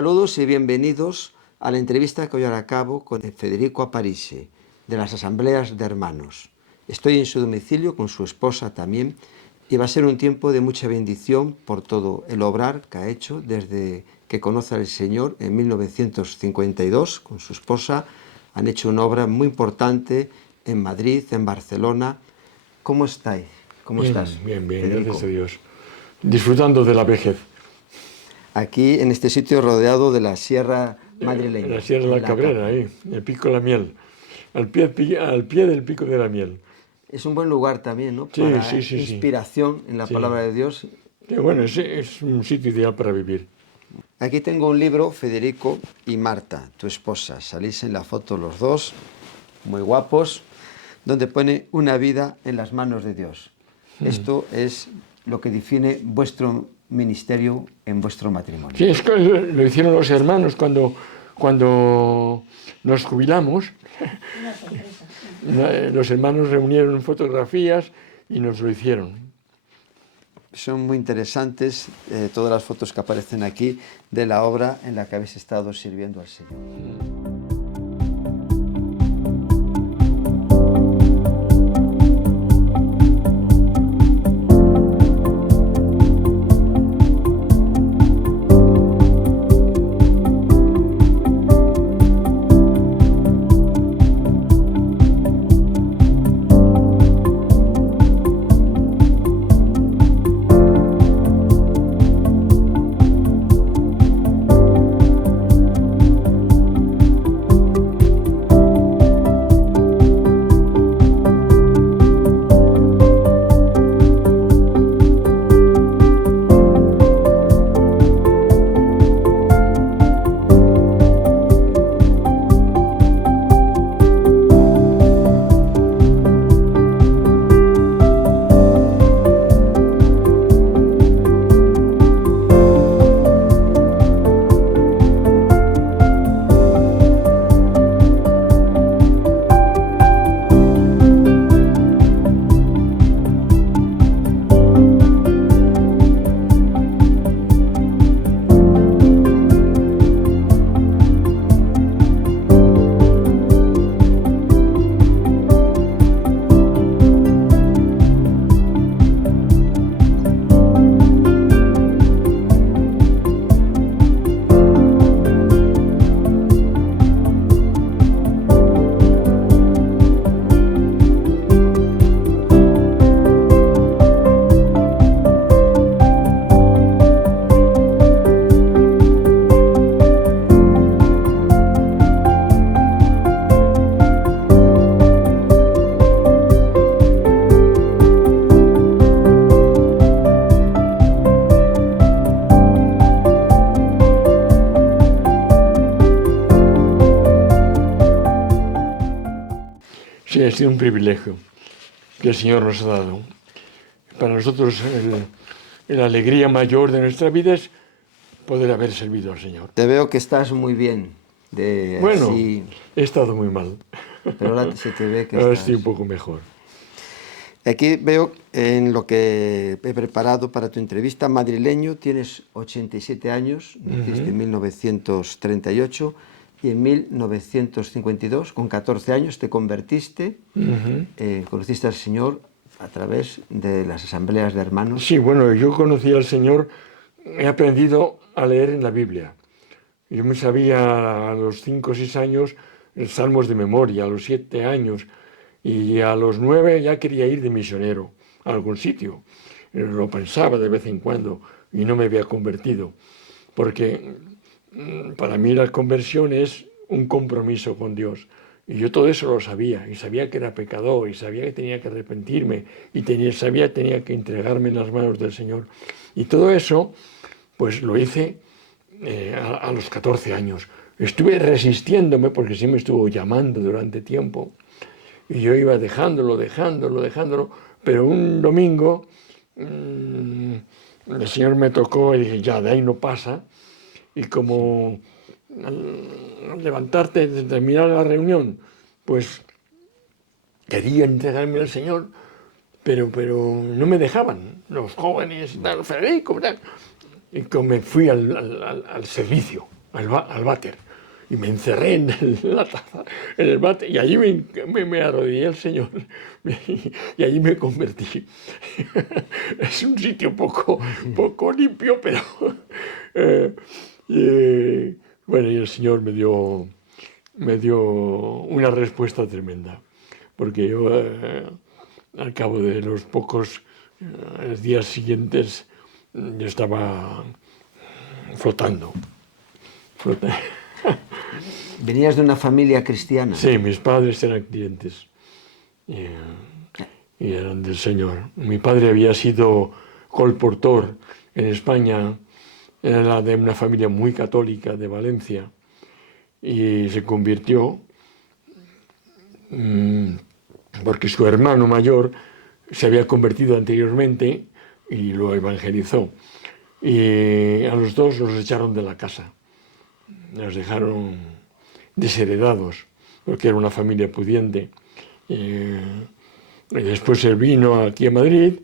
Saludos y bienvenidos a la entrevista que hoy haré a cabo con Federico Aparici, de las Asambleas de Hermanos. Estoy en su domicilio con su esposa también y va a ser un tiempo de mucha bendición por todo el obrar que ha hecho desde que conoce al Señor en 1952 con su esposa. Han hecho una obra muy importante en Madrid, en Barcelona. ¿Cómo estáis? ¿Cómo estás? Bien, Federico? gracias a Dios. Disfrutando de la vejez. Aquí en este sitio rodeado de la Sierra Madrileña. En la Sierra de la Cabrera, ahí, el Pico de la Miel. Al pie del Pico de la Miel. Es un buen lugar también, ¿no? Sí, Para sí. inspiración en la palabra de Dios. Sí, bueno, es un sitio ideal para vivir. Aquí tengo un libro, Federico y Marta, tu esposa. Salís en la foto los dos, muy guapos, donde pone una vida en las manos de Dios. Esto es lo que define vuestro ministerio en vuestro matrimonio. Sí, es que lo hicieron los hermanos cuando nos jubilamos. Los hermanos reunieron fotografías y nos lo hicieron. Son muy interesantes todas las fotos que aparecen aquí de la obra en la que habéis estado sirviendo al Señor. Sí, ha sido un privilegio que el Señor nos ha dado. Para nosotros la alegría mayor de nuestra vida es poder haber servido al Señor. Te veo que estás muy bien. Bueno, Así, he estado muy mal. pero ahora se te ve que Ahora estás... estoy un poco mejor. Aquí veo en lo que he preparado para tu entrevista, madrileño, tienes 87 años, naciste en 1938 y en 1952, con 14 años, te convertiste, conociste al Señor a través de las asambleas de hermanos. Sí, bueno, yo conocí al Señor, he aprendido a leer en la Biblia. Yo me sabía a los 5 o 6 años salmos de memoria, a los 7 años, y a los 9 ya quería ir de misionero a algún sitio. Lo pensaba de vez en cuando y no me había convertido, porque para mí la conversión es un compromiso con Dios. Y yo todo eso lo sabía, y sabía que era pecador, y sabía que tenía que arrepentirme, y sabía que tenía que entregarme en las manos del Señor. Y todo eso, pues lo hice a los 14 años. Estuve resistiéndome, porque sí me estuvo llamando durante tiempo, y yo iba dejándolo, pero un domingo el Señor me tocó y dije, ya, de ahí no pasa, y como al levantarte, terminar la reunión, pues quería entregarme al Señor, pero no me dejaban, los jóvenes, tal, Federico, tal. Y me fui al servicio. al váter. Y me encerré en la taza, en el váter, y allí me arrodillé al Señor, y allí me convertí. Es un sitio poco limpio, pero... bueno, y el Señor me dio una respuesta tremenda, porque yo, al cabo de los pocos días siguientes, yo estaba flotando. ¿Venías de una familia cristiana? Sí, mis padres eran clientes y eran del Señor. Mi padre había sido colportor en España, era de una familia muy católica de Valencia, y se convirtió porque su hermano mayor se había convertido anteriormente y lo evangelizó. Y a los dos los echaron de la casa, los dejaron desheredados, porque era una familia pudiente. Y después él vino aquí a Madrid,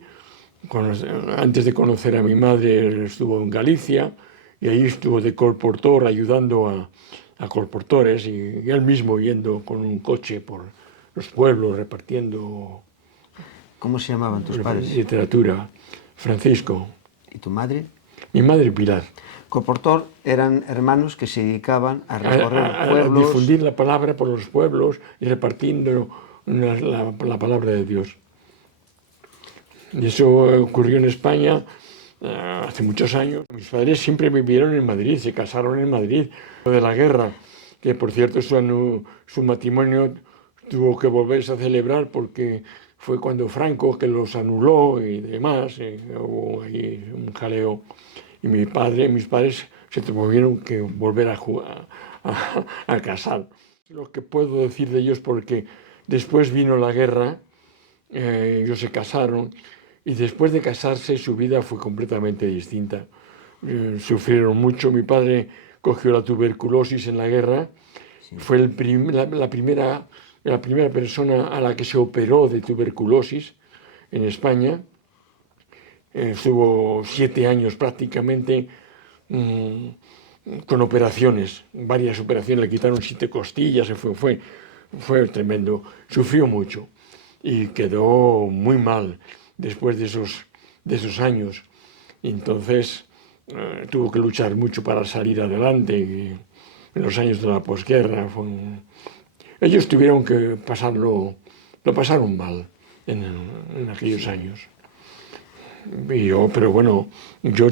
antes de conocer a mi madre estuvo en Galicia, y ahí estuvo de colportor ayudando a colportores, y él mismo yendo con un coche por los pueblos repartiendo... ¿Cómo se llamaban tus padres? Literatura. Francisco. ¿Y tu madre? Mi madre Pilar. Colportor eran hermanos que se dedicaban a recorrer pueblos... A difundir la palabra por los pueblos y repartiendo la palabra de Dios. Y eso ocurrió en España hace muchos años. Mis padres siempre vivieron en Madrid, se casaron en Madrid. De la guerra, que por cierto su matrimonio tuvo que volverse a celebrar porque fue cuando Franco que los anuló y demás, hubo ahí un jaleo. Y mis padres se tuvieron que volver a casar. Lo que puedo decir de ellos, porque después vino la guerra, ellos se casaron, y después de casarse su vida fue completamente distinta. Sufrieron mucho. Mi padre cogió la tuberculosis en la guerra, sí. Fue la primera persona a la que se operó de tuberculosis en España. Estuvo 7 años prácticamente con operaciones, varias operaciones, le quitaron 7 costillas, fue tremendo, sufrió mucho y quedó muy mal después de esos años. Y entonces tuvo que luchar mucho para salir adelante, y en los años de la posguerra ellos tuvieron que lo pasaron mal en aquellos años. Pero bueno, yo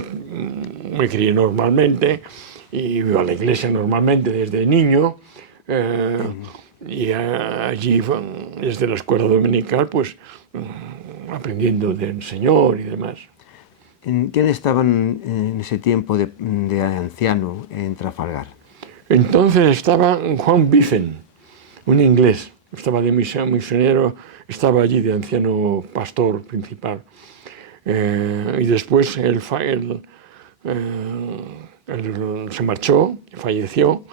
me crié normalmente y iba a la iglesia normalmente desde niño, y allí, desde la escuela dominical, pues aprendiendo del Señor y demás. ¿Quién estaban en ese tiempo de anciano en Trafalgar? Entonces estaba Juan Biffen, un inglés, estaba de misionero, estaba allí de anciano pastor principal. Y después él se marchó, falleció,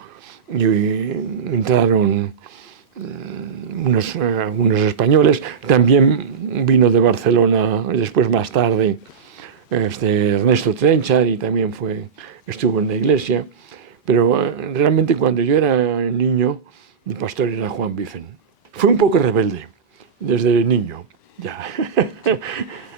y entraron algunos españoles. También vino de Barcelona después, más tarde, Ernesto Trenchard, y también estuvo en la iglesia. Pero realmente cuando yo era niño, mi pastor era Juan Biffen. Fue un poco rebelde desde niño, ya.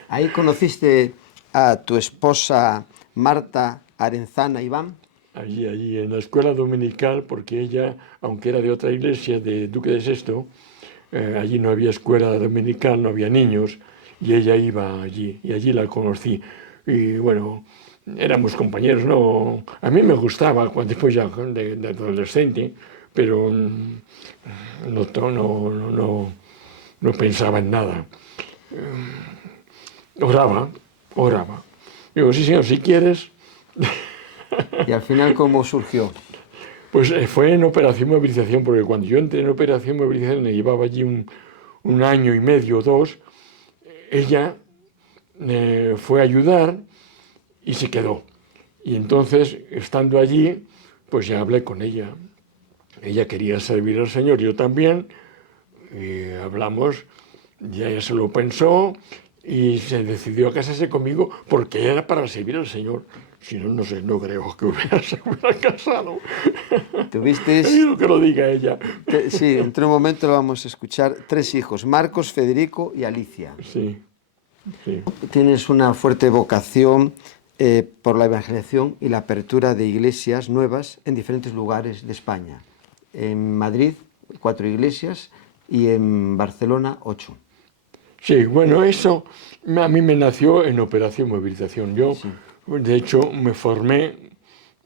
¿Ahí conociste a tu esposa Marta Arenzana Iván? Allí, en la escuela dominical, porque ella, aunque era de otra iglesia, de Duque de Sexto, allí no había escuela dominical, no había niños, y ella iba allí, y allí la conocí. Y bueno, éramos compañeros, ¿no? A mí me gustaba, después ya de adolescente, pero no pensaba en nada. Oraba. Digo, sí, señor, si quieres. ¿Y al final cómo surgió? Pues fue en Operación Movilización, porque cuando yo entré en Operación Movilización, y llevaba allí un año y medio o 2, ella fue a ayudar y se quedó. Y entonces, estando allí, pues ya hablé con ella. Ella quería servir al Señor, yo también, y hablamos, y ella se lo pensó, y se decidió a casarse conmigo porque era para servir al Señor. Si no, no sé, no creo que se hubiera casado. Tuviste, Quiero que lo diga ella. sí, entre un momento lo vamos a escuchar, 3 hijos, Marcos, Federico y Alicia. Sí, sí. Tienes una fuerte vocación por la evangelización y la apertura de iglesias nuevas en diferentes lugares de España. En Madrid, 4 iglesias y en Barcelona, 8. Sí, bueno, eso a mí me nació en Operación Movilización. Yo, Sí. de hecho, me formé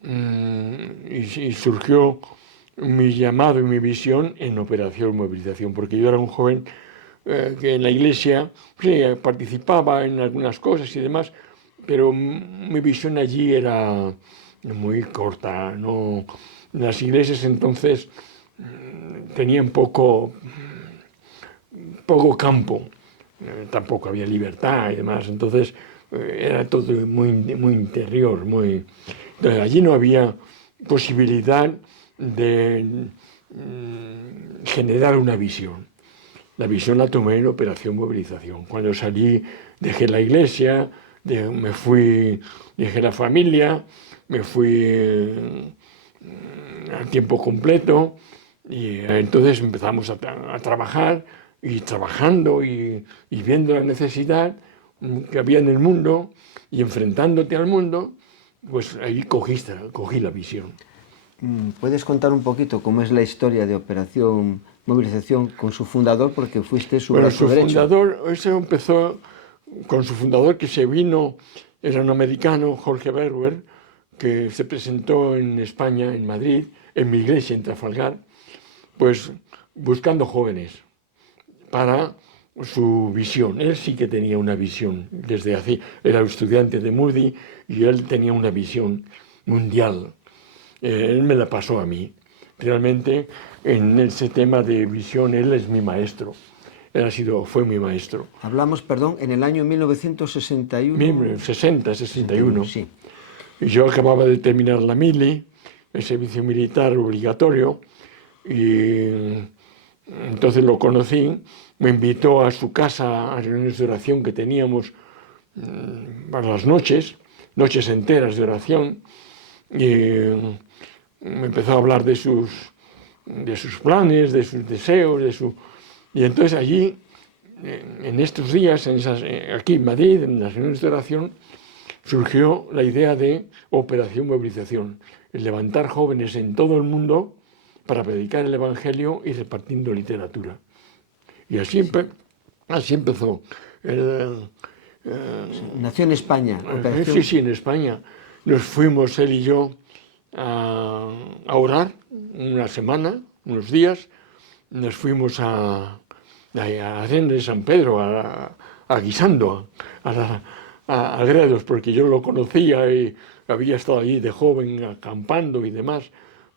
y surgió mi llamado y mi visión en Operación Movilización, porque yo era un joven que en la iglesia sí, participaba en algunas cosas y demás, pero mi visión allí era muy corta. No, las iglesias entonces tenían poco campo, tampoco había libertad y demás, entonces era todo muy interior, entonces allí no había posibilidad de generar una visión. La visión la tomé en Operación Movilización. Cuando salí, dejé la iglesia, me fui, dejé la familia, me fui a tiempo completo y entonces empezamos a trabajar y trabajando y viendo la necesidad que había en el mundo y enfrentándote al mundo, pues ahí cogí la visión. ¿Puedes contar un poquito cómo es la historia de Operación Movilización con su fundador? Porque fuiste su Bueno, brazo su derecho. fundador, eso empezó con su fundador que se vino, era un americano, Jorge Berwer, que se presentó en España, en Madrid, en mi iglesia, en Trafalgar, pues buscando jóvenes para su visión. Él sí que tenía una visión, desde hace, era estudiante de Moody y él tenía una visión mundial. Él me la pasó a mí. Realmente en ese tema de visión él es mi maestro. Fue mi maestro. Hablamos, perdón, en el año 1961. 60, 61. Sí. Y yo acababa de terminar la mili, el servicio militar obligatorio, y entonces lo conocí, me invitó a su casa a reuniones de oración que teníamos para las noches enteras de oración, y me empezó a hablar de sus planes, de sus deseos, y entonces allí, en estos días, aquí en Madrid, en las reuniones de oración, surgió la idea de Operación Movilización, el levantar jóvenes en todo el mundo para predicar el Evangelio y repartiendo literatura. Y así empezó. Nació en España. Sí, sí, en España. Nos fuimos él y yo a orar una semana, unos días. Nos fuimos a Arenas de San Pedro, a Guisando, a Gredos, porque yo lo conocía y había estado allí de joven acampando y demás.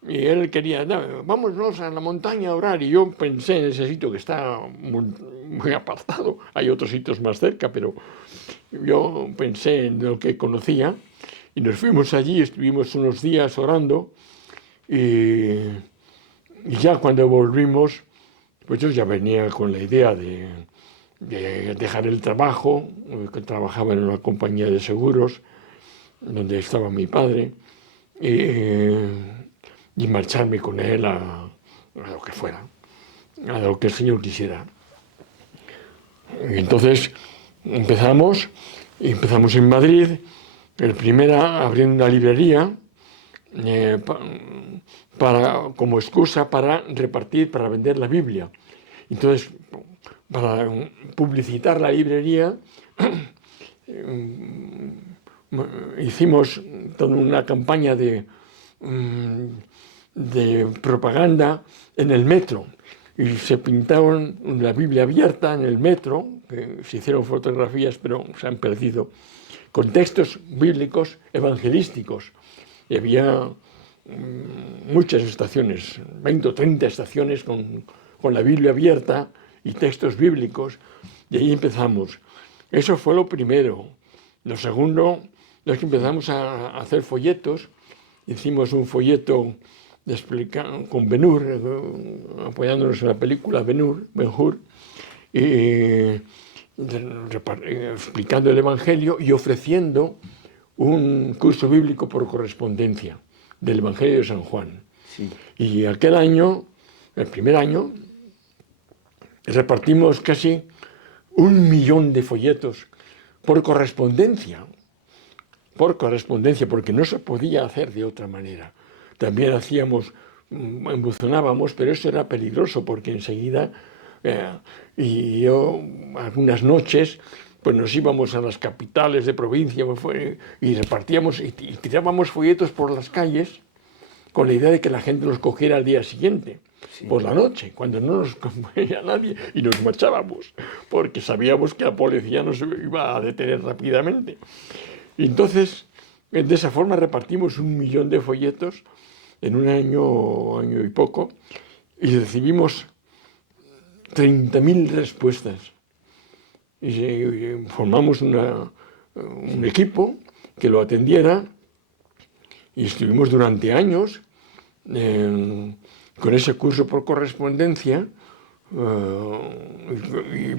Y él quería, no, vámonos a la montaña a orar. Y yo pensé en ese sitio que está muy apartado. Hay otros sitios más cerca, pero yo pensé en lo que conocía. Y nos fuimos allí, estuvimos unos días orando. Y ya cuando volvimos, pues yo ya venía con la idea de dejar el trabajo, que trabajaba en una compañía de seguros, donde estaba mi padre, y marcharme con él a lo que fuera, a lo que el Señor quisiera. Y entonces empezamos en Madrid, abriendo una librería, como excusa para repartir, para vender la Biblia. Entonces, para publicitar la librería, hicimos toda una campaña de propaganda en el metro. Y se pintaron la Biblia abierta en el metro, que se hicieron fotografías, pero se han perdido, con textos bíblicos evangelísticos. Y había muchas estaciones, 20 o 30 estaciones con la Biblia abierta y textos bíblicos, y ahí empezamos. Eso fue lo primero. Lo segundo es que empezamos a hacer folletos. Hicimos un folleto con Ben-Hur, apoyándonos en la película Ben-Hur, explicando el Evangelio y ofreciendo un curso bíblico por correspondencia del Evangelio de San Juan. Sí. Y aquel año, el primer año, repartimos casi 1 millón de folletos por correspondencia, porque no se podía hacer de otra manera. También embuzonábamos, pero eso era peligroso porque enseguida, y yo algunas noches, pues nos íbamos a las capitales de provincia y repartíamos y tirábamos folletos por las calles con la idea de que la gente los cogiera al día siguiente, sí, por la noche, cuando no nos veía nadie, y nos marchábamos, porque sabíamos que la policía nos iba a detener rápidamente. Y entonces, de esa forma repartimos 1 millón de folletos en un año y poco, y recibimos 30.000 respuestas. Y formamos un equipo que lo atendiera, y estuvimos durante años con ese curso por correspondencia,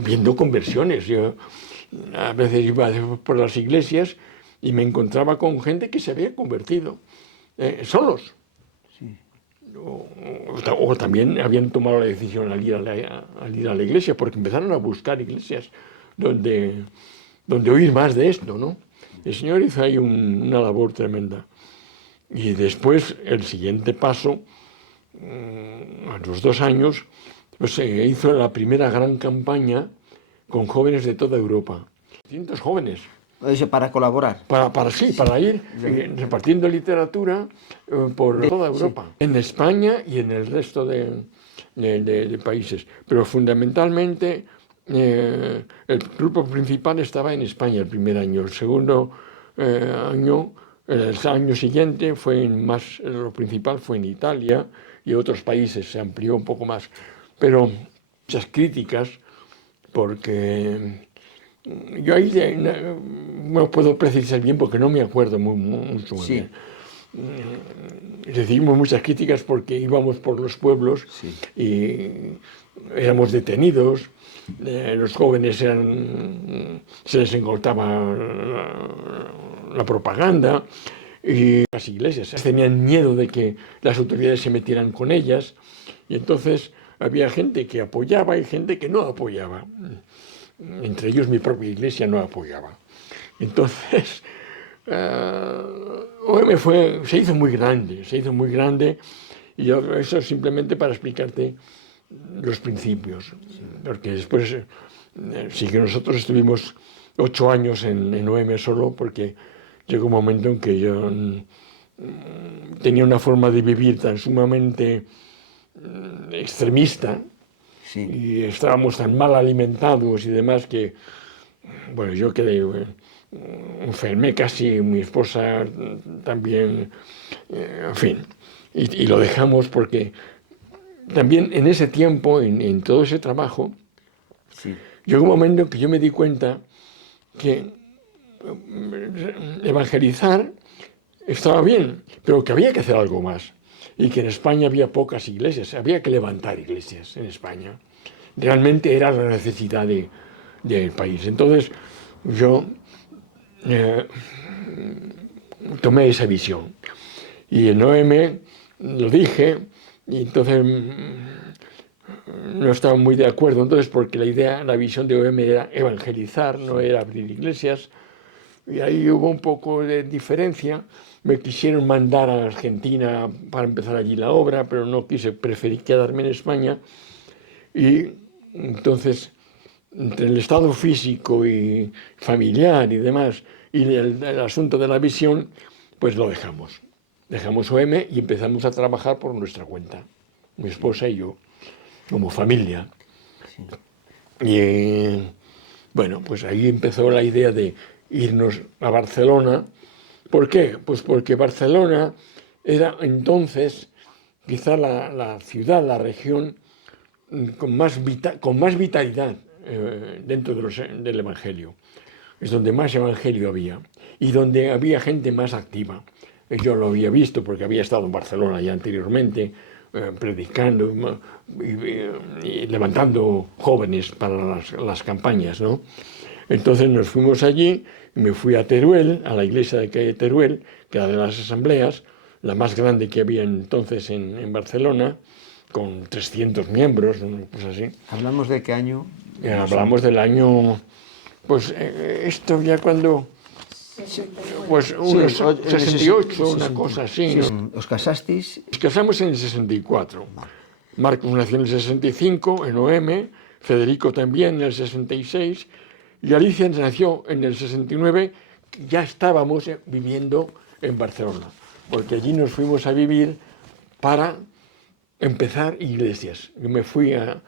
viendo conversiones. Yo a veces iba por las iglesias y me encontraba con gente que se había convertido, solos. Sí. O también habían tomado la decisión al ir a la iglesia, porque empezaron a buscar iglesias donde oír más de esto, ¿no? El Señor hizo ahí una labor tremenda. Y después, el siguiente paso, a los 2 años, pues se hizo la primera gran campaña con jóvenes de toda Europa. 100 jóvenes. Eso para colaborar. Para ir repartiendo literatura por toda Europa. Sí. En España y en el resto de países. Pero fundamentalmente, el grupo principal estaba en España el primer año. El segundo año... El año siguiente lo principal fue en Italia y otros países, se amplió un poco más. Pero muchas críticas, porque yo ahí no puedo precisar bien porque no me acuerdo mucho. Sí. Recibimos muchas críticas porque íbamos por los pueblos, sí, y éramos detenidos. Los jóvenes se les encortaba la propaganda, y las iglesias tenían miedo de que las autoridades se metieran con ellas, y entonces había gente que apoyaba y gente que no apoyaba. Entre ellos mi propia iglesia no apoyaba. Entonces OM se hizo muy grande, y eso simplemente para explicarte los principios, porque después sí que nosotros estuvimos 8 años en OM solo, porque llegó un momento en que yo tenía una forma de vivir tan sumamente extremista, sí, y estábamos tan mal alimentados y demás que, bueno, yo quedé enfermé casi, mi esposa también, en fin, y lo dejamos porque también en ese tiempo, en todo ese trabajo, sí, llegó un momento en que yo me di cuenta que evangelizar estaba bien, pero que había que hacer algo más, y que en España había pocas iglesias, había que levantar iglesias en España. Realmente era la necesidad del país. Entonces yo tomé esa visión, y en OM lo dije, y entonces no estaba muy de acuerdo, entonces, porque la visión de OM era evangelizar, no era abrir iglesias, y ahí hubo un poco de diferencia. Me quisieron mandar a Argentina para empezar allí la obra, pero no quise, preferí quedarme en España, y entonces, entre el estado físico y familiar y demás, y el asunto de la visión, pues lo dejamos. Dejamos OM y empezamos a trabajar por nuestra cuenta, mi esposa y yo, como familia. Sí. Y bueno, pues ahí empezó la idea de irnos a Barcelona. ¿Por qué? Pues porque Barcelona era entonces quizá la ciudad, la región con más vitalidad dentro del Evangelio. Es donde más Evangelio había y donde había gente más activa. Yo lo había visto porque había estado en Barcelona ya anteriormente, predicando y levantando jóvenes para las campañas, ¿no? Entonces nos fuimos allí, y me fui a Teruel, a la iglesia de calle Teruel, que era de las asambleas, la más grande que había entonces en Barcelona, con 300 miembros, una cosa así. ¿Hablamos de qué año? Hablamos del año, pues esto ya cuando, pues unos en el 68, una cosa así, ¿no? Sí, ¿os casasteis? Nos casamos en el 64. Marcos nació en el 65, en OM, Federico también en el 66, y Alicia nació en el 69, ya estábamos viviendo en Barcelona, porque allí nos fuimos a vivir para empezar iglesias. Yo me fui a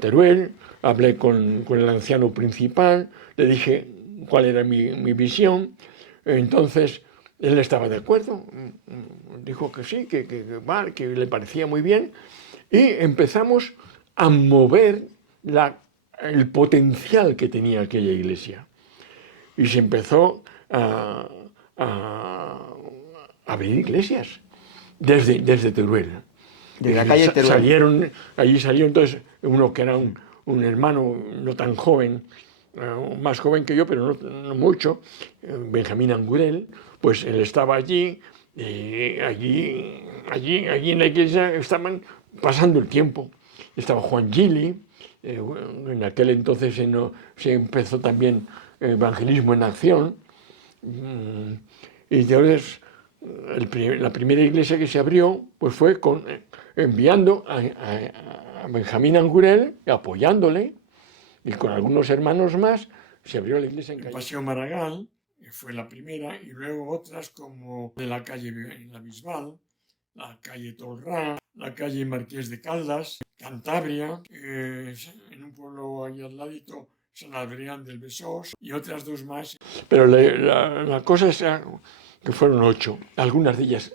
Teruel, hablé con el anciano principal, le dije cuál era mi visión, entonces él estaba de acuerdo, dijo que sí, vale, que le parecía muy bien, y empezamos a mover el potencial que tenía aquella iglesia. Y se empezó a abrir iglesias desde Teruel. De la calle Teruel. Allí salió entonces uno que era un hermano no tan joven, más joven que yo, pero no mucho, Benjamín Angurel, pues él estaba allí, allí en la iglesia estaban pasando el tiempo. Estaba Juan Gili, en aquel entonces se empezó también evangelismo en acción, y entonces la primera iglesia que se abrió pues fue enviando a Benjamín Angurel, apoyándole, y con algunos hermanos más se abrió la iglesia en Paseo Maragall, que fue la primera, y luego otras como de la calle La Bisbal, la calle Tolrá, la calle Marqués de Caldas, Cantabria, en un pueblo ahí al ladito, San Adrián del Besós, y otras dos más. Pero la cosa es que fueron 8. Algunas de ellas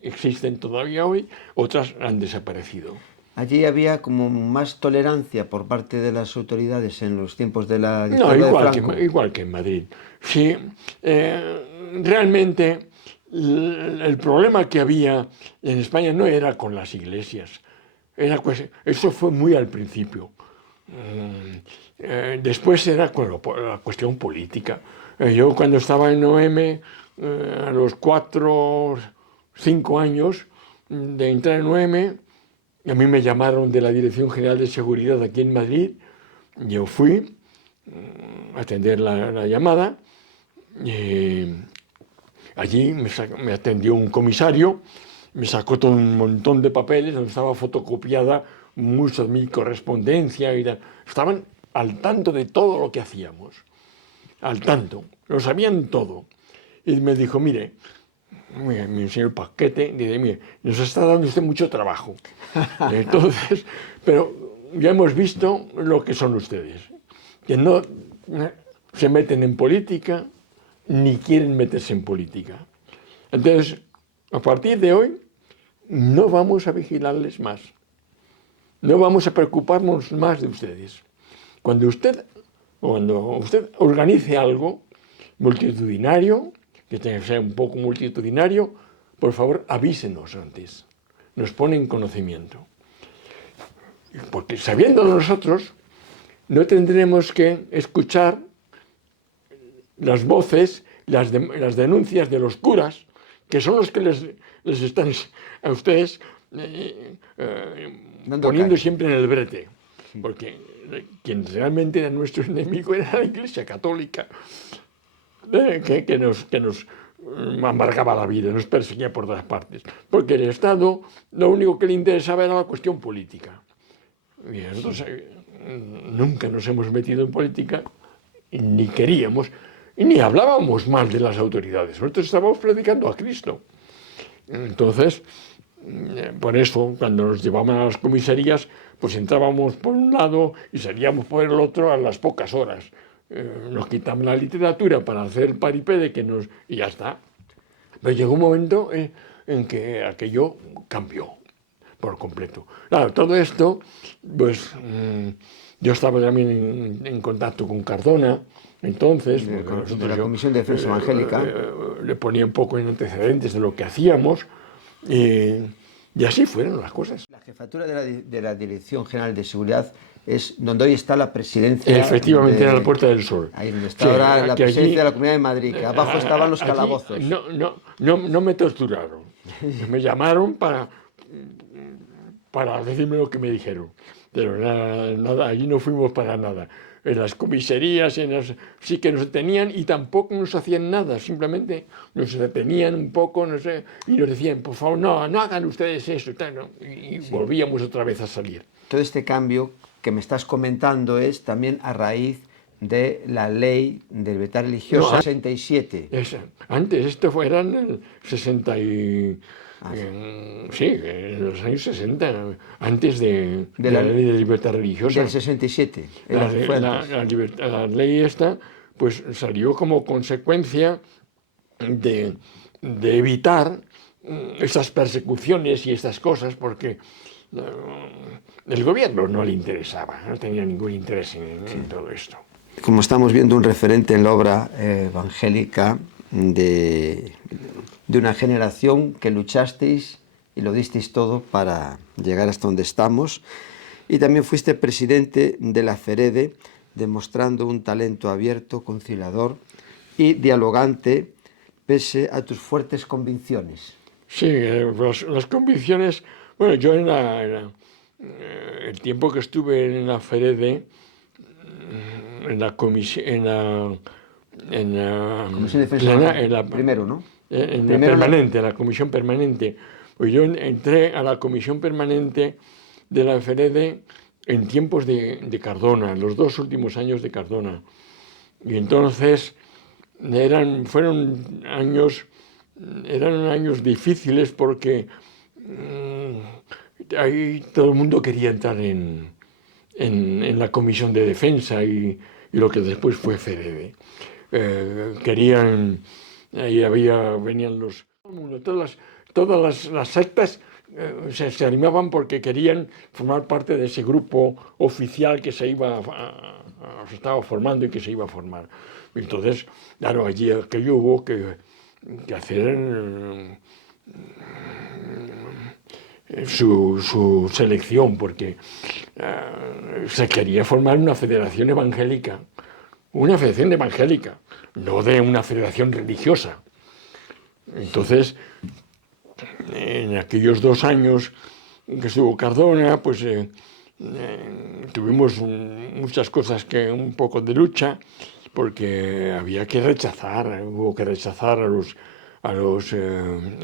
existen todavía hoy, otras han desaparecido. Allí había como más tolerancia por parte de las autoridades en los tiempos de la dictadura de Franco. Igual que en Madrid. Sí, realmente el problema que había en España no era con las iglesias. Eso fue muy al principio. Después era con la cuestión política. Yo cuando estaba en OM, a los 4 o 5 años de entrar en OM, a mí me llamaron de la Dirección General de Seguridad aquí en Madrid. Yo fui a atender la llamada. Allí me atendió un comisario, me sacó todo un montón de papeles donde estaba fotocopiada mucha de mi correspondencia. Estaban al tanto de todo lo que hacíamos. Al tanto. Lo sabían todo. Y me dijo, mire, me enseñó el paquete, dice, mire, nos está dando usted mucho trabajo. Entonces, pero ya hemos visto lo que son ustedes, que no se meten en política, ni quieren meterse en política. Entonces, a partir de hoy, no vamos a vigilarles más. No vamos a preocuparnos más de ustedes. Cuando usted organice algo multitudinario, que tenga que ser un poco multitudinario, por favor avísenos antes, nos pone en conocimiento. Porque sabiéndolo nosotros, no tendremos que escuchar las voces, las denuncias de los curas, que son los que les están a ustedes poniendo siempre en el brete. Porque quien realmente era nuestro enemigo era la Iglesia Católica, que nos amargaba la vida, nos perseguía por todas partes. Porque el Estado lo único que le interesaba era la cuestión política. Y nosotros nunca nos hemos metido en política, ni queríamos, y ni hablábamos mal de las autoridades. Nosotros estábamos predicando a Cristo. Entonces, por eso, cuando nos llevaban a las comisarías, pues entrábamos por un lado y salíamos por el otro a las pocas horas. Nos quitaban la literatura para hacer paripé y ya está. Pero llegó un momento en que aquello cambió por completo. Claro, todo esto, pues yo estaba también en contacto con Cardona, entonces, de la Comisión de Defensa Evangélica. Le ponía un poco en antecedentes de lo que hacíamos, y así fueron las cosas. jefatura de la Dirección General de Seguridad es donde hoy está la presidencia. Efectivamente, era la Puerta del Sol. Ahí donde está ahora la presidencia allí, de la Comunidad de Madrid, que abajo estaban los calabozos. No me torturaron. Me llamaron para decirme lo que me dijeron. Pero nada, allí no fuimos para nada. En las comisarías sí que nos detenían y tampoco nos hacían nada, simplemente nos detenían un poco, no sé, y nos decían, por favor, no hagan ustedes eso, y sí, volvíamos otra vez a salir. Todo este cambio que me estás comentando es también a raíz de la ley de libertad religiosa 67. Antes, esto era en el 60 y... sí, en los años 60, antes de la ley de libertad religiosa. Del 67. La ley esta pues salió como consecuencia de evitar esas persecuciones y estas cosas, porque el gobierno no le interesaba, no tenía ningún interés en todo esto. Como estamos viendo, un referente en la obra evangélica de una generación que luchasteis y lo disteis todo para llegar hasta donde estamos, y también fuiste presidente de la FEREDE, demostrando un talento abierto, conciliador y dialogante pese a tus fuertes convicciones. Sí, las convicciones, bueno, yo en el tiempo que estuve en la FEREDE, en la comisión, en la Comisión de Defensa, primero, ¿no? En la comisión permanente. Pues yo entré a la comisión permanente de la FEREDE en tiempos de Cardona, en los 2 últimos años de Cardona. Y entonces fueron años difíciles porque ahí todo el mundo quería entrar en la comisión de defensa y lo que después fue FEREDE. Querían, ahí venían todas las sectas se animaban porque querían formar parte de ese grupo oficial que se estaba formando y que se iba a formar. Entonces, claro, allí aquello hubo que hacer su selección, porque se quería formar una federación evangélica, no de una federación religiosa. Entonces, en aquellos 2 años que estuvo Cardona, pues tuvimos muchas cosas un poco de lucha, porque hubo que rechazar a los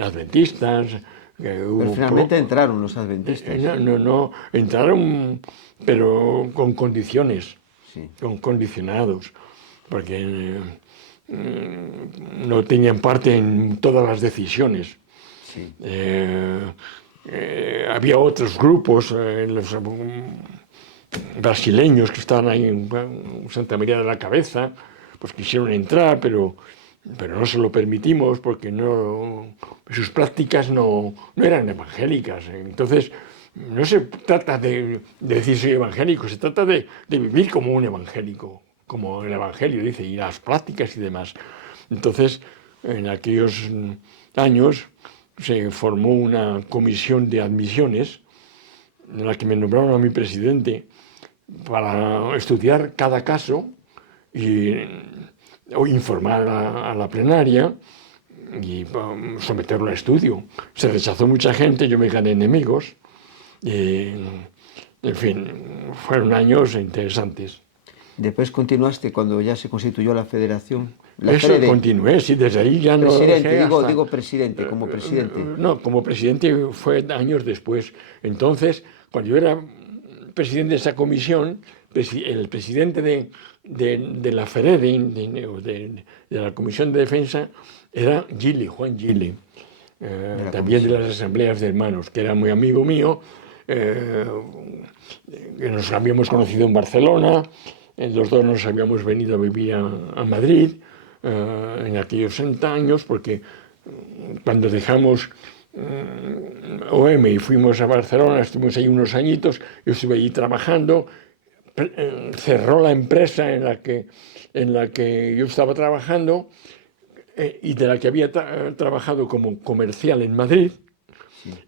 adventistas. Pero finalmente entraron los adventistas. No, entraron, pero con condiciones, sí, con condicionados, porque no tenían parte en todas las decisiones. Sí. Había otros grupos, los brasileños que estaban ahí en Santa María de la Cabeza, pues quisieron entrar, pero no se lo permitimos porque sus prácticas no eran evangélicas. Entonces, no se trata de decir soy evangélico, se trata de vivir como un evangélico, como el Evangelio dice, y las prácticas y demás. Entonces, en aquellos años se formó una comisión de admisiones, en la que me nombraron a mi presidente para estudiar cada caso o informar a la plenaria y someterlo a estudio. Se rechazó mucha gente, yo me gané enemigos. En fin, fueron años interesantes. Después continuaste cuando ya se constituyó la federación. Eso continué, sí, desde ahí ya no... Presidente, digo presidente, como presidente. No, como presidente fue años después. Entonces, cuando yo era presidente de esa comisión, el presidente de la FEREDE, de la Comisión de Defensa, era Juan Gili, también de las Asambleas de Hermanos, que era muy amigo mío, que nos habíamos conocido en Barcelona, los dos nos habíamos venido a vivir a Madrid en aquellos 60 años, porque cuando dejamos OM y fuimos a Barcelona, estuvimos ahí unos añitos, yo estuve allí trabajando, cerró la empresa en la que yo estaba trabajando y de la que había trabajado como comercial en Madrid,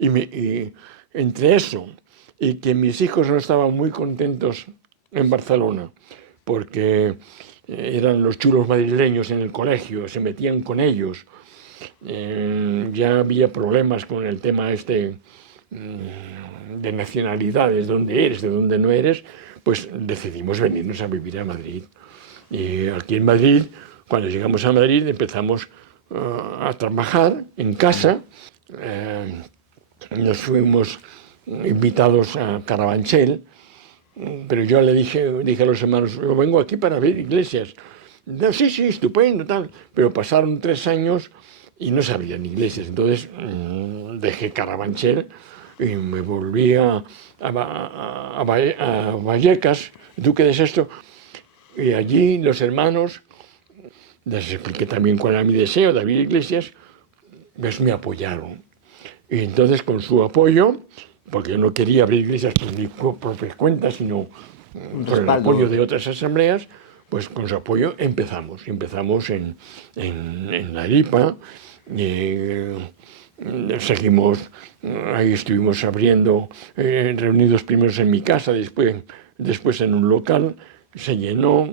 y entre eso y que mis hijos no estaban muy contentos en Barcelona, porque eran los chulos madrileños en el colegio, se metían con ellos. Ya había problemas con el tema este de nacionalidades, dónde eres, de dónde no eres, pues decidimos venirnos a vivir a Madrid. Y aquí en Madrid, cuando llegamos a Madrid, empezamos a trabajar en casa. Nos fuimos invitados a Carabanchel, pero yo le dije a los hermanos, yo vengo aquí para ver iglesias. No, sí, sí, estupendo, tal. Pero pasaron 3 años y no se abrían iglesias. Entonces dejé Carabanchel y me volví a Vallecas. ¿Tú qué es esto? Y allí los hermanos, les expliqué también cuál era mi deseo de abrir iglesias, pues me apoyaron. Y entonces con su apoyo, porque yo no quería abrir iglesias por mi propia cuenta, sino por el apoyo de otras asambleas, pues con su apoyo empezamos. Empezamos en La Lipa, seguimos, ahí estuvimos abriendo, reunidos primero en mi casa, después en un local, se llenó.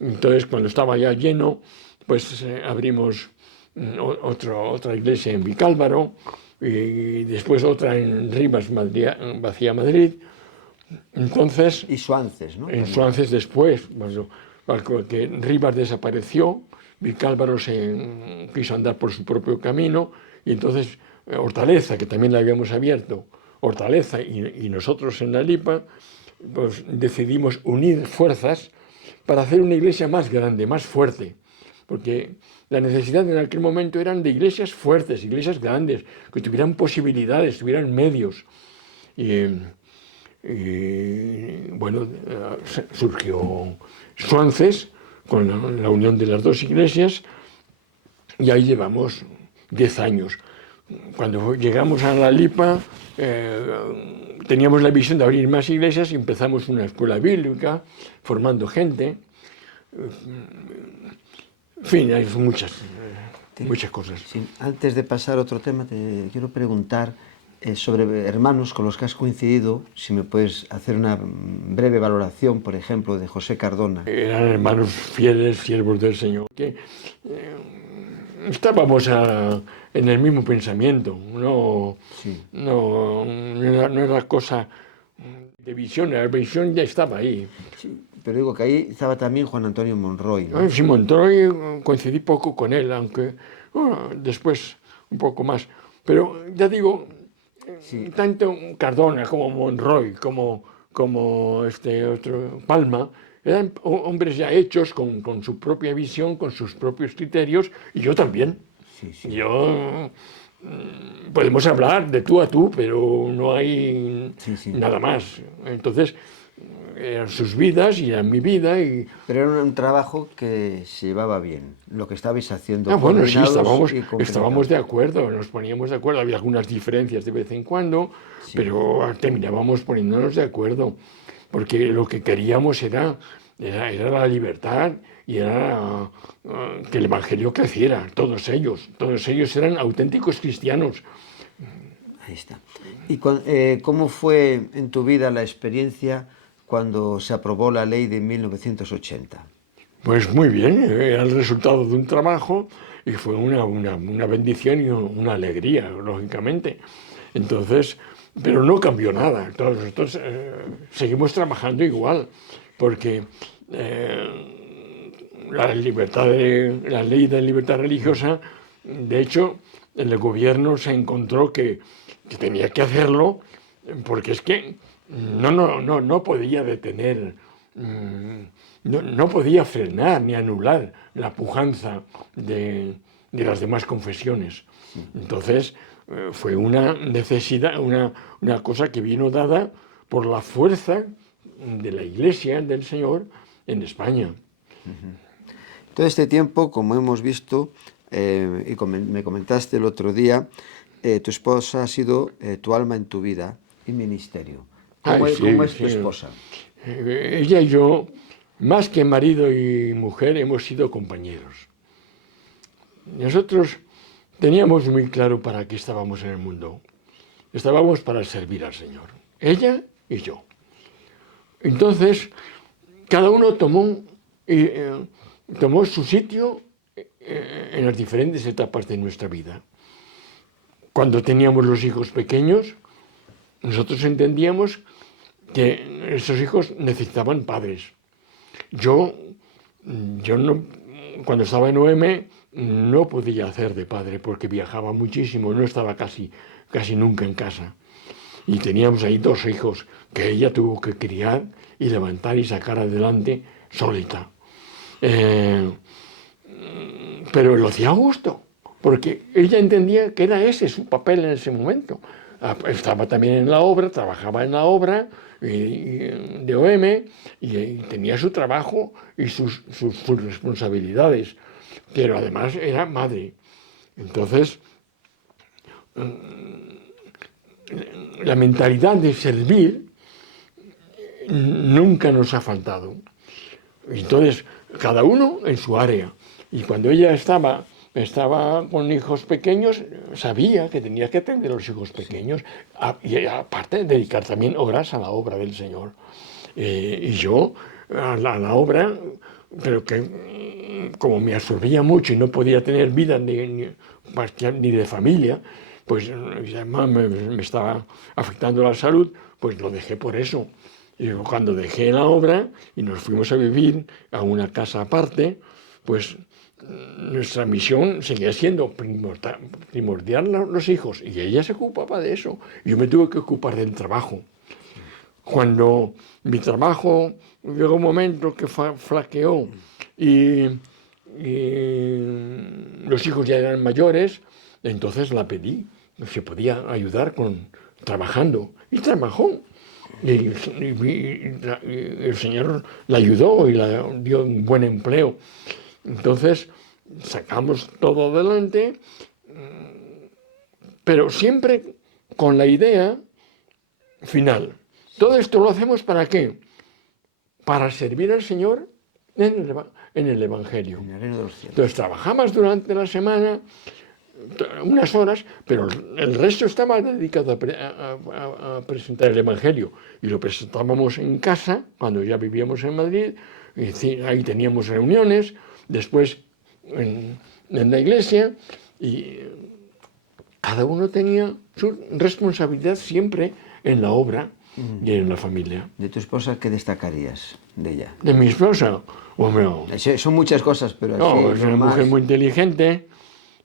Entonces cuando estaba ya lleno, pues abrimos otra iglesia en Vicálvaro, y después otra en Rivas, Vacía Madrid. Entonces, y Suances, ¿no? En Suances después, que Rivas desapareció, Vicálvaro se quiso andar por su propio camino, y entonces Hortaleza, que también la habíamos abierto, Hortaleza y nosotros en La Lipa, pues decidimos unir fuerzas para hacer una iglesia más grande, más fuerte, porque la necesidad en aquel momento eran de iglesias fuertes, iglesias grandes, que tuvieran posibilidades, tuvieran medios. Y bueno, surgió Suances con la unión de las dos iglesias, y ahí llevamos 10 años. Cuando llegamos a La Lipa, teníamos la visión de abrir más iglesias y empezamos una escuela bíblica, formando gente. En fin, hay muchas cosas. Sí, antes de pasar a otro tema, te quiero preguntar sobre hermanos con los que has coincidido, si me puedes hacer una breve valoración, por ejemplo, de José Cardona. Eran hermanos fieles, siervos del Señor, que estábamos en el mismo pensamiento, no era cosa de visión, la visión ya estaba ahí. Sí, pero digo que ahí estaba también Juan Antonio Monroy, ¿no? Sí, Monroy coincidí poco con él, aunque después un poco más. Pero ya digo, sí, tanto Cardona como Monroy, como este otro Palma, eran hombres ya hechos con su propia visión, con sus propios criterios, y yo también. Sí, sí. Yo podemos hablar de tú a tú, pero no hay nada más. Entonces, eran sus vidas y eran mi vida. Pero era un trabajo que se llevaba bien, lo que estabais haciendo. Bueno, sí, estábamos de acuerdo, nos poníamos de acuerdo, había algunas diferencias de vez en cuando, pero terminábamos poniéndonos de acuerdo, porque lo que queríamos era la libertad y era que el Evangelio creciera, todos ellos eran auténticos cristianos. Ahí está. ¿Y cómo fue en tu vida la experiencia cuando se aprobó la ley de 1980? Pues muy bien, era el resultado de un trabajo y fue una bendición y una alegría, lógicamente. Entonces, pero no cambió nada. Todos nosotros seguimos trabajando igual, porque la ley de libertad religiosa, de hecho, el gobierno se encontró que tenía que hacerlo, porque es que no podía detener, no podía frenar ni anular la pujanza de las demás confesiones. Entonces, fue una necesidad, una cosa que vino dada por la fuerza de la Iglesia del Señor en España. Todo este tiempo, como hemos visto, y me comentaste el otro día, tu esposa ha sido tu alma en tu vida y ministerio. ¿Cómo es tu esposa? Ella y yo, más que marido y mujer, hemos sido compañeros. Nosotros teníamos muy claro para qué estábamos en el mundo. Estábamos para servir al Señor. Ella y yo. Entonces, cada uno tomó su sitio en las diferentes etapas de nuestra vida. Cuando teníamos los hijos pequeños, nosotros entendíamos que esos hijos necesitaban padres. Yo no, cuando estaba en OM no podía hacer de padre porque viajaba muchísimo, no estaba casi nunca en casa. Y teníamos ahí 2 hijos que ella tuvo que criar y levantar y sacar adelante solita. Pero lo hacía a gusto, porque ella entendía que era ese su papel en ese momento. Estaba también en la obra, trabajaba en la obra de OM y tenía su trabajo y sus responsabilidades, pero además era madre. Entonces, la mentalidad de servir nunca nos ha faltado. Entonces, cada uno en su área. Y cuando ella estaba con hijos pequeños, sabía que tenía que atender a los hijos pequeños y aparte dedicar también horas a la obra del Señor. Y yo a la obra, pero que como me absorbía mucho y no podía tener vida ni de familia, pues además me estaba afectando la salud, pues lo dejé por eso. Y cuando dejé la obra y nos fuimos a vivir a una casa aparte, pues nuestra misión seguía siendo primordial los hijos, y ella se ocupaba de eso. Yo me tuve que ocupar del trabajo. Cuando mi trabajo llegó un momento que flaqueó y los hijos ya eran mayores, entonces la pedí, se podía ayudar trabajando, y trabajó. Y el Señor la ayudó y la dio un buen empleo. Entonces, sacamos todo adelante, pero siempre con la idea final. Todo esto lo hacemos ¿para qué? Para servir al Señor en el Evangelio. Entonces, trabajamos durante la semana unas horas, pero el resto estaba dedicado a presentar el Evangelio. Y lo presentábamos en casa, cuando ya vivíamos en Madrid, y ahí teníamos reuniones, después en la iglesia, y cada uno tenía su responsabilidad siempre en la obra y en la familia. ¿De tu esposa qué destacarías de ella? De mi esposa, hombre, son muchas cosas, pero no, así, es una mujer muy inteligente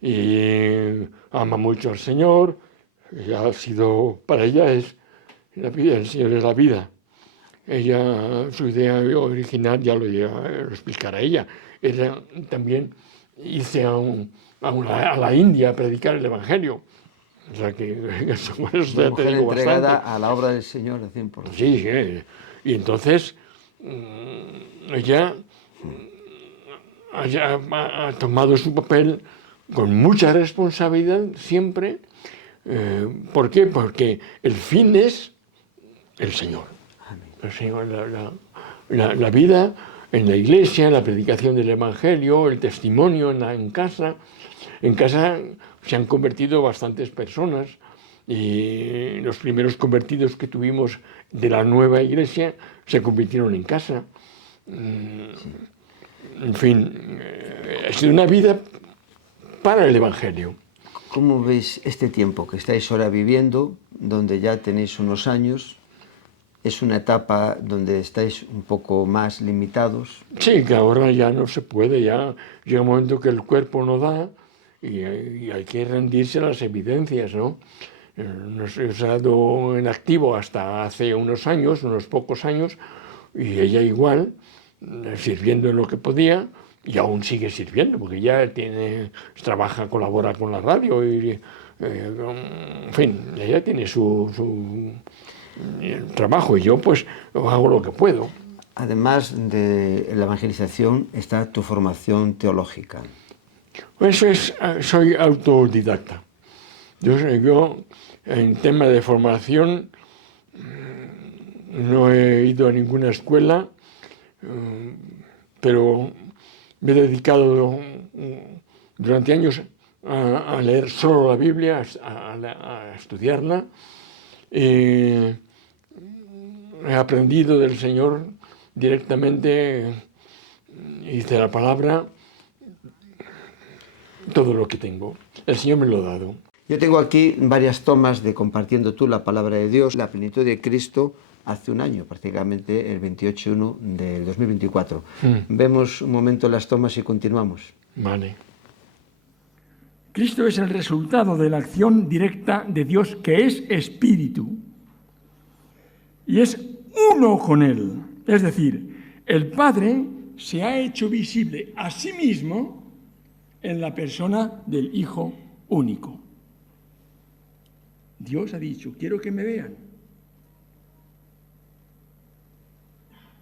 y ama mucho al Señor. Para ella es la vida, el Señor es la vida. Ella, su idea original, ya lo explicará ella, era también irse a la India a predicar el Evangelio. O sea que eso una mujer entregada bastante a la obra del Señor al 100%. Sí, sí. Y entonces ella ha tomado su papel con mucha responsabilidad siempre. ¿Por qué? Porque el fin es el Señor. El Señor, la vida en la iglesia, la predicación del Evangelio, el testimonio en casa. En casa se han convertido bastantes personas y los primeros convertidos que tuvimos de la nueva iglesia se convirtieron en casa. En fin, ha sido una vida para el Evangelio. ¿Cómo veis este tiempo que estáis ahora viviendo, donde ya tenéis unos años? ¿Es una etapa donde estáis un poco más limitados? Sí, que ahora ya no se puede, ya llega un momento que el cuerpo no da y hay que rendirse a las evidencias, ¿no? Nos he estado en activo hasta hace unos pocos años, y ella igual, sirviendo en lo que podía, y aún sigue sirviendo, porque ya trabaja, colabora con la radio, y en fin, ella tiene su trabajo, y yo pues hago lo que puedo. Además de la evangelización está tu formación teológica. Soy autodidacta. Yo en tema de formación no he ido a ninguna escuela, pero me he dedicado durante años a leer solo la Biblia, a estudiarla. he aprendido del Señor directamente y de la palabra todo lo que tengo. El Señor me lo ha dado. Yo tengo aquí varias tomas de Compartiendo tú la palabra de Dios, la plenitud de Cristo, hace un año, prácticamente el 28/1 del 2024. Vemos un momento las tomas y continuamos. Vale. Cristo es el resultado de la acción directa de Dios, que es espíritu, y es uno con Él. Es decir, el Padre se ha hecho visible a sí mismo en la persona del Hijo único. Dios ha dicho, quiero que me vean.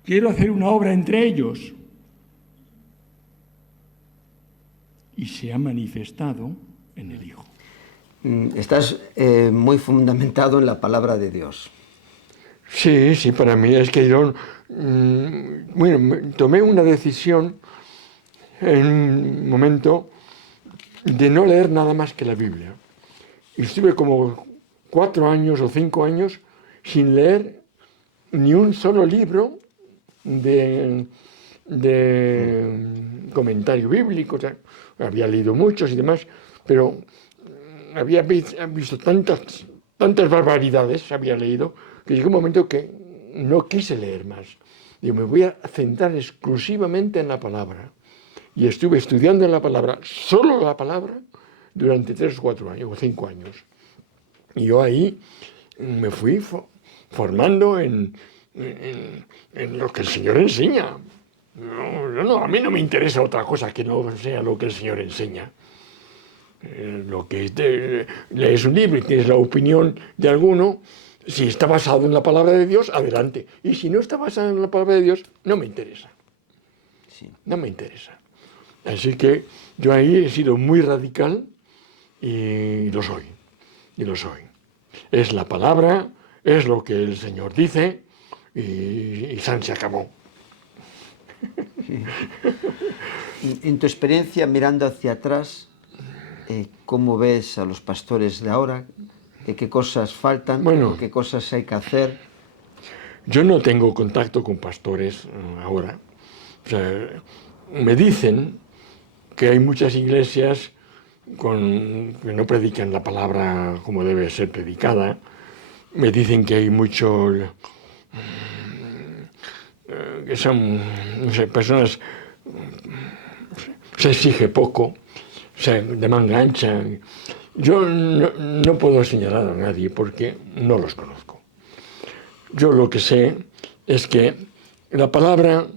Quiero hacer una obra entre ellos. Y se ha manifestado en el Hijo. Estás muy fundamentado en la palabra de Dios. Sí, sí, para mí es que yo, tomé una decisión en un momento de no leer nada más que la Biblia. Y estuve como 4 años o 5 años sin leer ni un solo libro de comentario bíblico. O sea, había leído muchos y demás, pero había visto tantas barbaridades, había leído, que llegó un momento que no quise leer más. Digo, me voy a centrar exclusivamente en la palabra. Y estuve estudiando en la palabra, solo la palabra, durante 3 o 4 años, o 5 años. Y yo ahí me fui formando en lo que el Señor enseña. No, a mí no me interesa otra cosa que no sea lo que el Señor enseña. Lo que lees un libro y tienes la opinión de alguno, si está basado en la palabra de Dios, adelante. Y si no está basado en la palabra de Dios, no me interesa. Sí. No me interesa. Así que yo ahí he sido muy radical y lo soy. Y lo soy. Es la palabra, es lo que el Señor dice y San se acabó. En tu experiencia, mirando hacia atrás, ¿cómo ves a los pastores de ahora? ¿Qué cosas faltan? Bueno, ¿Qué cosas hay que hacer? yo no tengo contacto con pastores ahora. O sea, me dicen que hay muchas iglesias que no predican la palabra como debe ser predicada. Me dicen que hay muchos que son, no sé, personas, se exige poco, o sea, de manga ancha. Yo no puedo señalar a nadie porque no los conozco. Yo lo que sé es que la palabra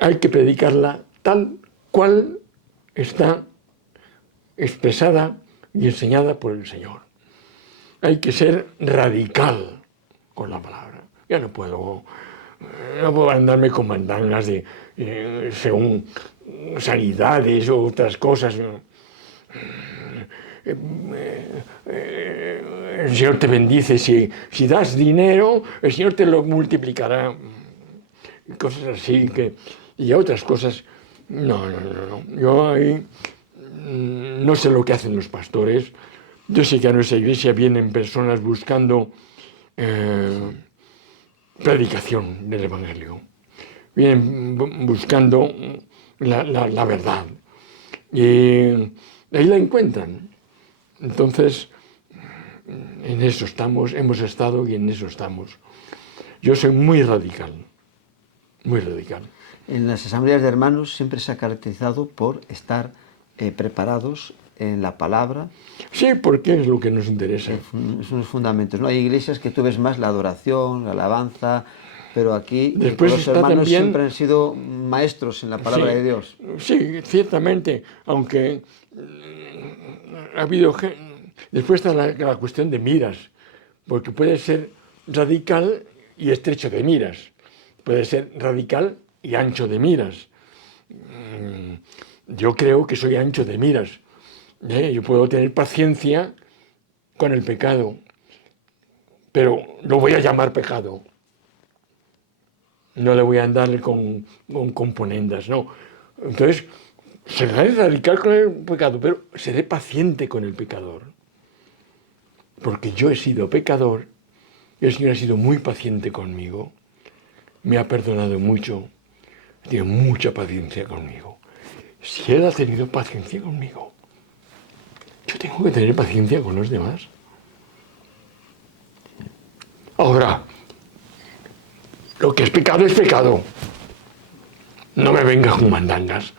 hay que predicarla tal cual está expresada y enseñada por el Señor. Hay que ser radical con la palabra. Ya no puedo andarme con mandangas de según sanidades o otras cosas. El Señor te bendice, si das dinero, el Señor te lo multiplicará. Cosas así, y otras cosas. No. Yo ahí no sé lo que hacen los pastores. Yo sé que a nuestra iglesia vienen personas buscando predicación del Evangelio. Vienen buscando la verdad. Y ahí la encuentran. Entonces, en eso hemos estado y en eso estamos. Yo soy muy radical. Muy radical. En las asambleas de hermanos siempre se ha caracterizado por estar preparados en la palabra. Sí, porque es lo que nos interesa. Son los fundamentos, ¿no? Hay iglesias que tú ves más la adoración, la alabanza, pero aquí después los hermanos también, siempre han sido maestros en la palabra de Dios. Sí, ciertamente, aunque ha habido... Después está la cuestión de miras, porque puede ser radical y estrecho de miras. Puede ser radical y ancho de miras. Yo creo que soy ancho de miras. Yo puedo tener paciencia con el pecado, pero lo voy a llamar pecado. No le voy a andar con componendas, no. Entonces, seré radical con el pecado, pero seré paciente con el pecador. Porque yo he sido pecador el Señor ha sido muy paciente conmigo, me ha perdonado mucho, tiene mucha paciencia conmigo. Si Él ha tenido paciencia conmigo, yo tengo que tener paciencia con los demás. Ahora, lo que es pecado es pecado. No me vengas con mandangas.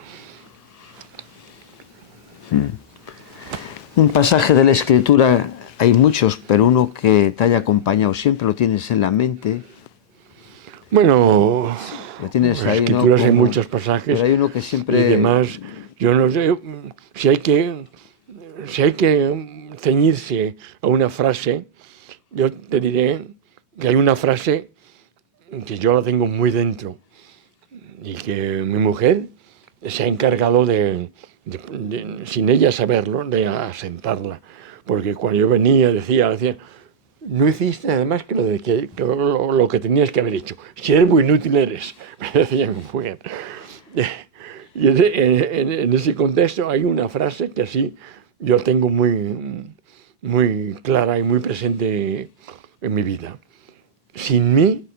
Un pasaje de la Escritura, hay muchos, pero uno que te haya acompañado, siempre lo tienes en la mente. Bueno, Lo tienes en las ahí, ¿no? Escrituras hay Como- muchos pasajes pero hay uno que siempre... y demás. Yo no sé si hay que ceñirse a una frase. Yo te diré que hay una frase que yo la tengo muy dentro y que mi mujer se ha encargado sin ella saberlo, de asentarla. Porque cuando yo venía decía, no hiciste nada más que lo que tenías que haber hecho. Siervo inútil eres, me decía mi mujer. Y en ese contexto hay una frase que así yo tengo muy clara y muy presente en mi vida. Sin mí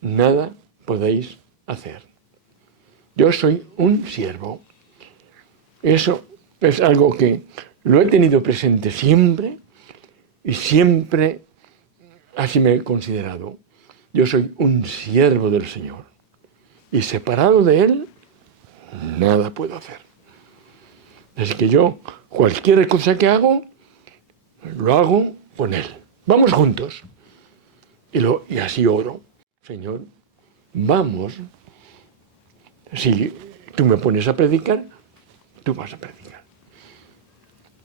nada podéis hacer. Yo soy un siervo. Eso es algo que lo he tenido presente siempre y siempre así me he considerado. Yo soy un siervo del Señor y separado de Él, nada puedo hacer. Así que yo, cualquier cosa que hago, lo hago con Él. Vamos juntos. Y así oro. Señor, vamos. Si tú me pones a predicar, tú vas a predicar.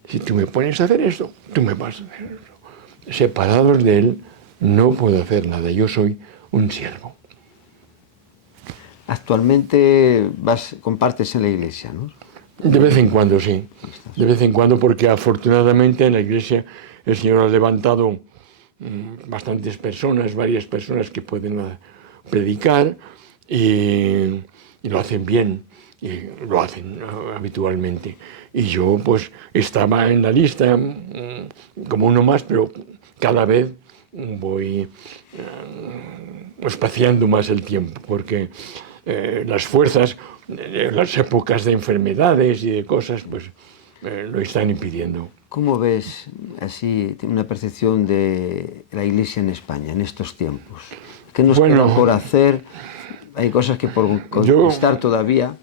Si tú me pones a hacer esto, tú me vas a hacer eso. Separados de Él, no puedo hacer nada. Yo soy un siervo. Actualmente compartes en la iglesia, ¿no? De vez en cuando, sí. De vez en cuando, porque afortunadamente en la iglesia el Señor ha levantado bastantes personas, varias personas que pueden predicar y lo hacen bien, y lo hacen habitualmente. Y yo pues estaba en la lista como uno más, pero cada vez voy espaciando más el tiempo, porque las fuerzas, las épocas de enfermedades y de cosas, pues lo están impidiendo. ¿Cómo ves así una percepción de la iglesia en España en estos tiempos? ¿Qué nos queda por hacer? Hay cosas que por conquistar todavía.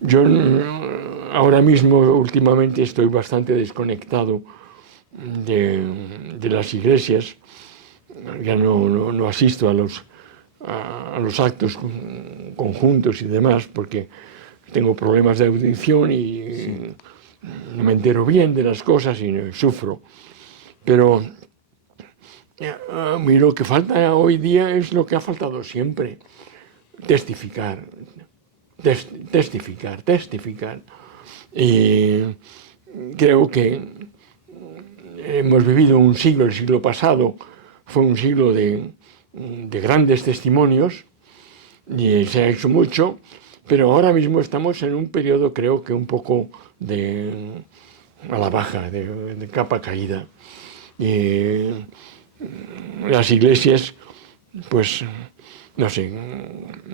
Yo ahora mismo, últimamente, estoy bastante desconectado de las iglesias. Ya no asisto a los actos conjuntos y demás, porque tengo problemas de audición y no me entero bien de las cosas y sufro. Pero lo que falta hoy día es lo que ha faltado siempre: testificar. Testificar. Y creo que hemos vivido un siglo, el siglo pasado fue un siglo de grandes testimonios y se ha hecho mucho, pero ahora mismo estamos en un periodo, creo que un poco a la baja, de capa caída. Y las iglesias, pues, no sé,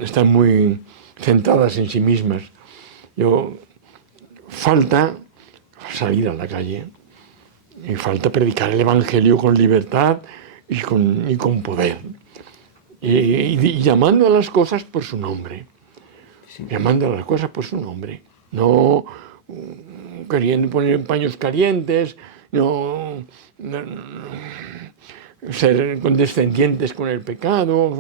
están muy centradas en sí mismas. Falta salir a la calle y falta predicar el Evangelio con libertad y con poder. Y llamando a las cosas por su nombre. Sí. Llamando a las cosas por su nombre. No queriendo poner paños calientes, no ser condescendientes con el pecado,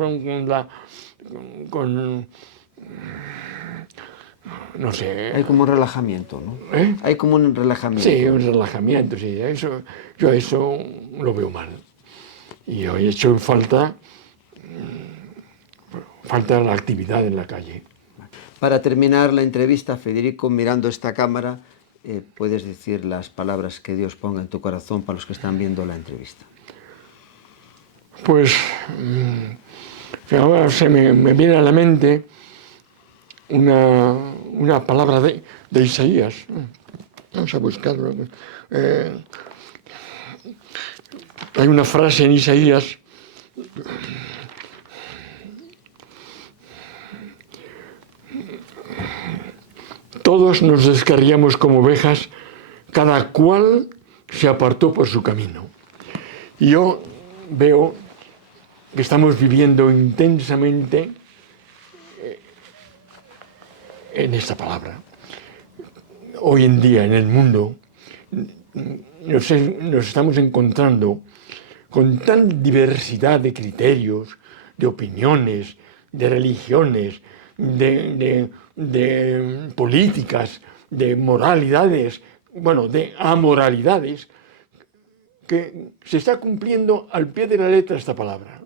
no sé. Hay como un relajamiento, ¿no? Hay como un relajamiento. Sí, un relajamiento, sí. Yo eso lo veo mal. Y hoy he hecho falta la actividad en la calle. Para terminar la entrevista, Federico, mirando esta cámara, puedes decir las palabras que Dios ponga en tu corazón para los que están viendo la entrevista. Pues ahora se me viene a la mente una palabra de Isaías. Vamos a buscarlo. Hay una frase en Isaías todos nos descarriamos como ovejas, cada cual se apartó por su camino. Y yo veo que estamos viviendo intensamente en esta palabra. Hoy en día, en el mundo, nos estamos encontrando con tan diversidad de criterios, de opiniones, de religiones, de políticas, de moralidades, bueno, de amoralidades, que se está cumpliendo al pie de la letra esta palabra.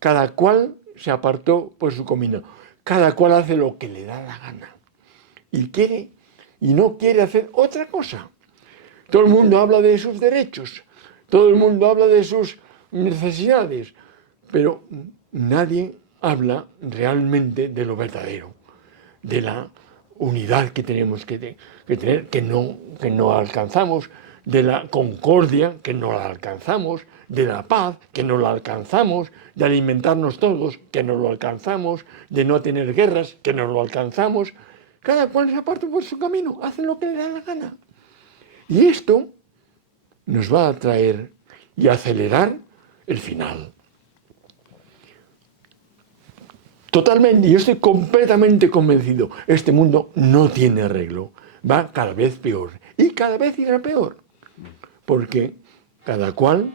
Cada cual se apartó por su camino. Cada cual hace lo que le da la gana. Y no quiere hacer otra cosa. Todo el mundo habla de sus derechos. Todo el mundo habla de sus necesidades. Pero nadie habla realmente de lo verdadero. De la unidad que tenemos que tener, que no alcanzamos, de la concordia, que no la alcanzamos, de la paz, que no la alcanzamos, de alimentarnos todos, que no lo alcanzamos, de no tener guerras, que no lo alcanzamos. Cada cual se aparta por su camino, hace lo que le da la gana. Y esto nos va a traer y acelerar el final. Totalmente, yo estoy completamente convencido, este mundo no tiene arreglo, va cada vez peor y cada vez irá peor, porque cada cual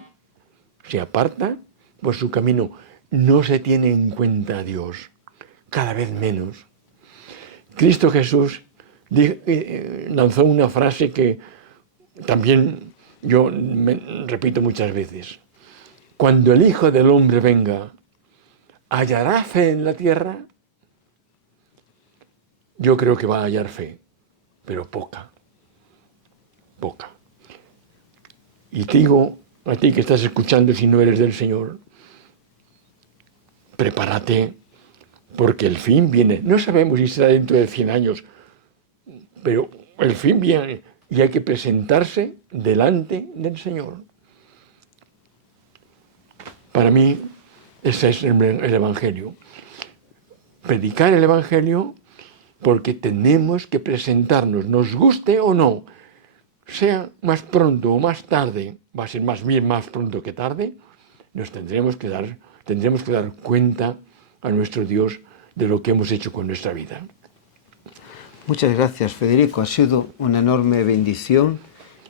se aparta por su camino, no se tiene en cuenta a Dios, cada vez menos. Cristo Jesús lanzó una frase que también yo repito muchas veces: cuando el Hijo del Hombre venga, ¿hallará fe en la tierra? Yo creo que va a hallar fe, pero poca. Y te digo a ti que estás escuchando, si no eres del Señor, prepárate, porque el fin viene. No sabemos si será dentro de 100 años, pero el fin viene y hay que presentarse delante del Señor. Para mí, ese es el Evangelio. Predicar el Evangelio porque tenemos que presentarnos, nos guste o no, sea más pronto o más tarde, va a ser más bien más pronto que tarde, nos tendremos que dar cuenta a nuestro Dios de lo que hemos hecho con nuestra vida. Muchas gracias, Federico. Ha sido una enorme bendición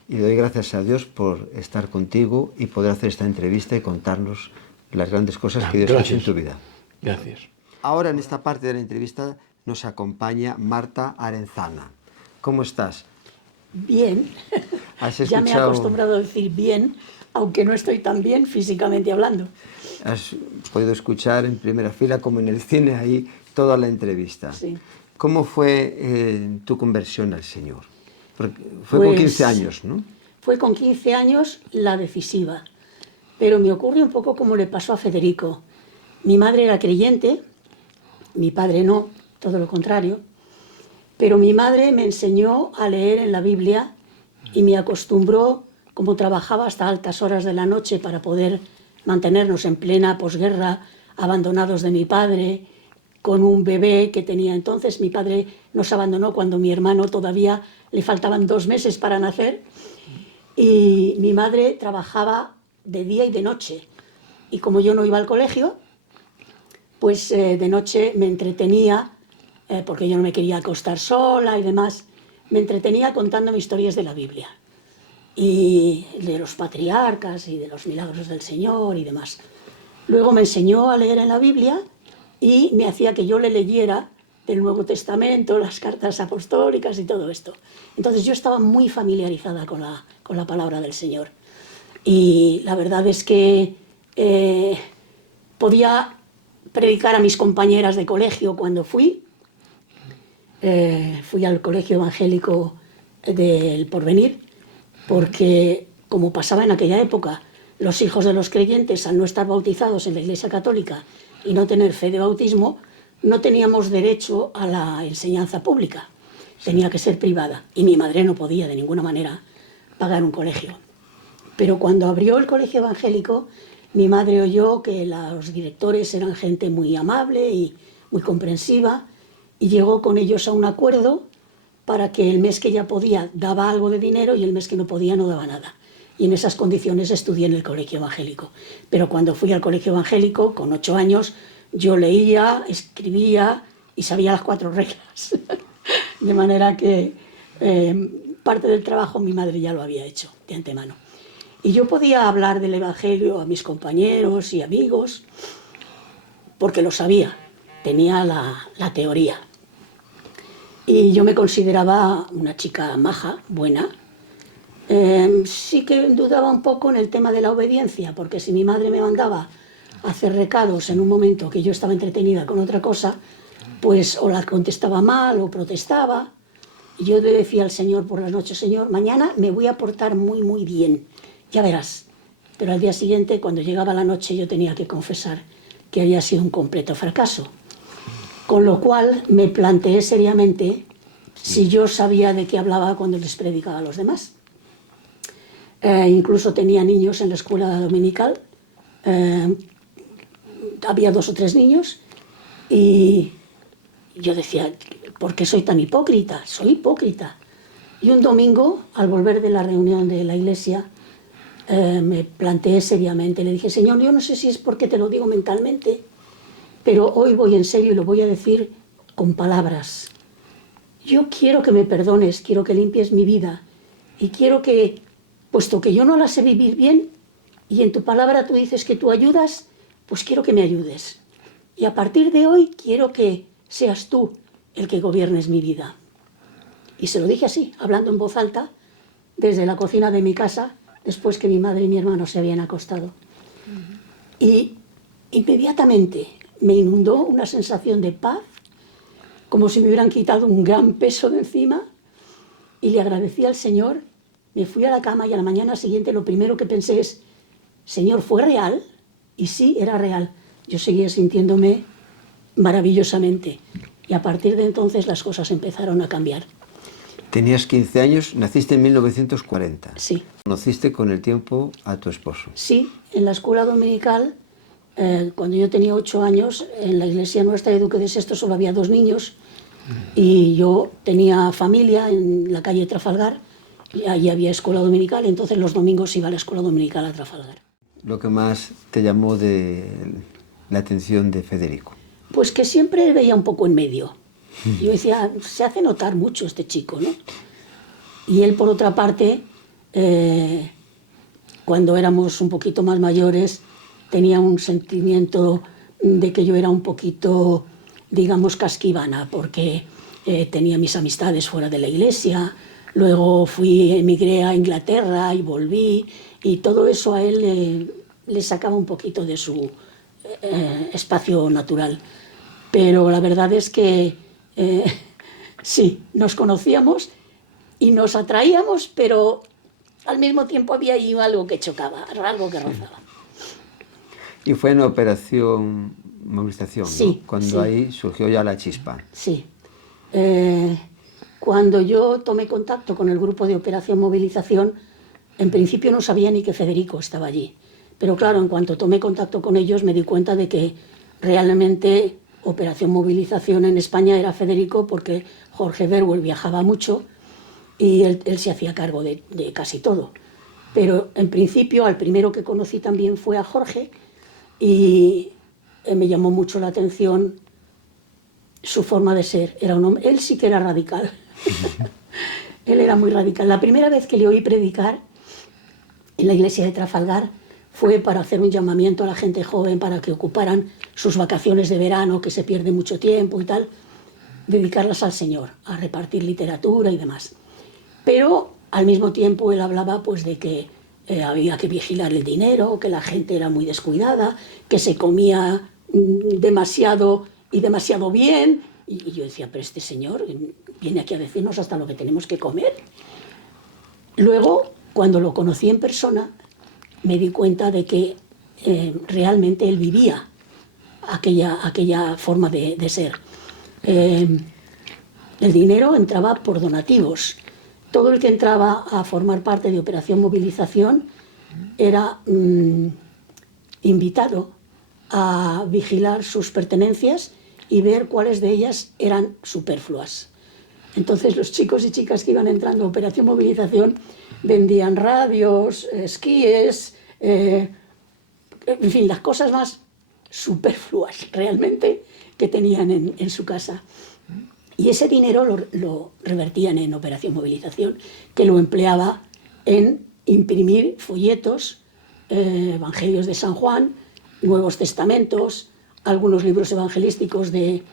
y doy gracias a Dios por estar contigo y poder hacer esta entrevista y contarnos las grandes cosas que Dios ha hecho en tu vida. Gracias. Ahora, en esta parte de la entrevista, nos acompaña Marta Arenzana. ¿Cómo estás? Bien. ¿Has escuchado... Ya me he acostumbrado a decir bien, aunque no estoy tan bien físicamente hablando. Has podido escuchar en primera fila, como en el cine, ahí toda la entrevista. Sí. ¿Cómo fue tu conversión al Señor? Porque fue con 15 años, ¿no? Fue con 15 años la decisiva. Pero me ocurre un poco como le pasó a Federico. Mi madre era creyente, mi padre no, todo lo contrario. Pero mi madre me enseñó a leer en la Biblia y me acostumbró, como trabajaba hasta altas horas de la noche para poder mantenernos en plena posguerra, abandonados de mi padre, con un bebé que tenía entonces. Mi padre nos abandonó cuando mi hermano todavía le faltaban 2 meses para nacer, y mi madre trabajaba de día y de noche. Y como yo no iba al colegio, pues de noche me entretenía, porque yo no me quería acostar sola y demás, me entretenía contándome historias de la Biblia y de los patriarcas y de los milagros del Señor y demás. Luego me enseñó a leer en la Biblia y me hacía que yo le leyera del Nuevo Testamento, las cartas apostólicas y todo esto. Entonces yo estaba muy familiarizada con la palabra del Señor. Y la verdad es que podía predicar a mis compañeras de colegio cuando fui. Fui al colegio evangélico del Porvenir, porque, como pasaba en aquella época, los hijos de los creyentes, al no estar bautizados en la Iglesia Católica y no tener fe de bautismo, no teníamos derecho a la enseñanza pública. Tenía que ser privada. Y mi madre no podía de ninguna manera pagar un colegio. Pero cuando abrió el colegio evangélico, mi madre oyó que los directores eran gente muy amable y muy comprensiva, y llegó con ellos a un acuerdo para que el mes que ella podía daba algo de dinero y el mes que no podía no daba nada. Y en esas condiciones estudié en el colegio evangélico. Pero cuando fui al colegio evangélico, con 8 años, yo leía, escribía y sabía las 4 reglas. De manera que parte del trabajo mi madre ya lo había hecho de antemano. Y yo podía hablar del Evangelio a mis compañeros y amigos, porque lo sabía, tenía la teoría. Y yo me consideraba una chica maja, buena. Sí que dudaba un poco en el tema de la obediencia, porque si mi madre me mandaba a hacer recados en un momento que yo estaba entretenida con otra cosa, pues o la contestaba mal o protestaba. Y yo le decía al Señor por las noches: Señor, mañana me voy a portar muy, muy bien, ya verás. Pero al día siguiente, cuando llegaba la noche, yo tenía que confesar que había sido un completo fracaso. Con lo cual me planteé seriamente si yo sabía de qué hablaba cuando les predicaba a los demás. Incluso tenía niños en la escuela dominical, había 2 o 3 niños, y yo decía: ¿por qué soy tan hipócrita? Soy hipócrita. Y un domingo, al volver de la reunión de la iglesia, me planteé seriamente, le dije: Señor, yo no sé si es porque te lo digo mentalmente, pero hoy voy en serio y lo voy a decir con palabras. Yo quiero que me perdones, quiero que limpies mi vida, y quiero que, puesto que yo no la sé vivir bien, y en tu palabra tú dices que tú ayudas, pues quiero que me ayudes. Y a partir de hoy quiero que seas tú el que gobiernes mi vida. Y se lo dije así, hablando en voz alta, desde la cocina de mi casa, después que mi madre y mi hermano se habían acostado. Y inmediatamente me inundó una sensación de paz, como si me hubieran quitado un gran peso de encima, y le agradecí al Señor. Me fui a la cama y a la mañana siguiente lo primero que pensé es: Señor, ¿fue real? Y sí, era real. Yo seguía sintiéndome maravillosamente. Y a partir de entonces las cosas empezaron a cambiar. Tenías 15 años, naciste en 1940. Sí. ¿Conociste con el tiempo a tu esposo? Sí, en la escuela dominical, cuando yo tenía 8 años, en la iglesia nuestra de Duque de Sexto solo había 2 niños, y yo tenía familia en la calle Trafalgar, y allí había escuela dominical, entonces los domingos iba a la escuela dominical a Trafalgar. ¿Lo que más te llamó de la atención de Federico? Pues que siempre veía un poco en medio. Yo decía, se hace notar mucho este chico, ¿no? Y él, por otra parte, cuando éramos un poquito más mayores, tenía un sentimiento de que yo era un poquito, digamos, casquivana, porque tenía mis amistades fuera de la iglesia, luego emigré a Inglaterra y volví, y todo eso a él le sacaba un poquito de su espacio natural. Pero la verdad es que sí, nos conocíamos y nos atraíamos, pero al mismo tiempo había ahí algo que chocaba, algo que rozaba. Y fue en Operación Movilización, Sí, ¿no? Cuando sí. ahí surgió ya la chispa. Sí. Cuando yo tomé contacto con el grupo de Operación Movilización, en principio no sabía ni que Federico estaba allí. Pero claro, en cuanto tomé contacto con ellos me di cuenta de que realmente Operación Movilización en España era Federico, porque Jorge Verwell viajaba mucho y él se hacía cargo de casi todo. Pero en principio al primero que conocí también fue a Jorge, y me llamó mucho la atención su forma de ser. Era un hombre, él sí que era radical. Él era muy radical. La primera vez que le oí predicar en la iglesia de Trafalgar fue para hacer un llamamiento a la gente joven para que ocuparan sus vacaciones de verano, que se pierde mucho tiempo y tal, dedicarlas al Señor, a repartir literatura y demás. Pero al mismo tiempo él hablaba pues de que había que vigilar el dinero, que la gente era muy descuidada, que se comía demasiado y demasiado bien. Y yo decía, pero este señor viene aquí a decirnos hasta lo que tenemos que comer. Luego, cuando lo conocí en persona, me di cuenta de que realmente él vivía aquella forma de ser. El dinero entraba por donativos. Todo el que entraba a formar parte de Operación Movilización era invitado a vigilar sus pertenencias y ver cuáles de ellas eran superfluas. Entonces los chicos y chicas que iban entrando a Operación Movilización vendían radios, esquíes, en fin, las cosas más superfluas realmente que tenían en su casa. Y ese dinero lo revertían en Operación Movilización, que lo empleaba en imprimir folletos, evangelios de San Juan, Nuevos Testamentos, algunos libros evangelísticos de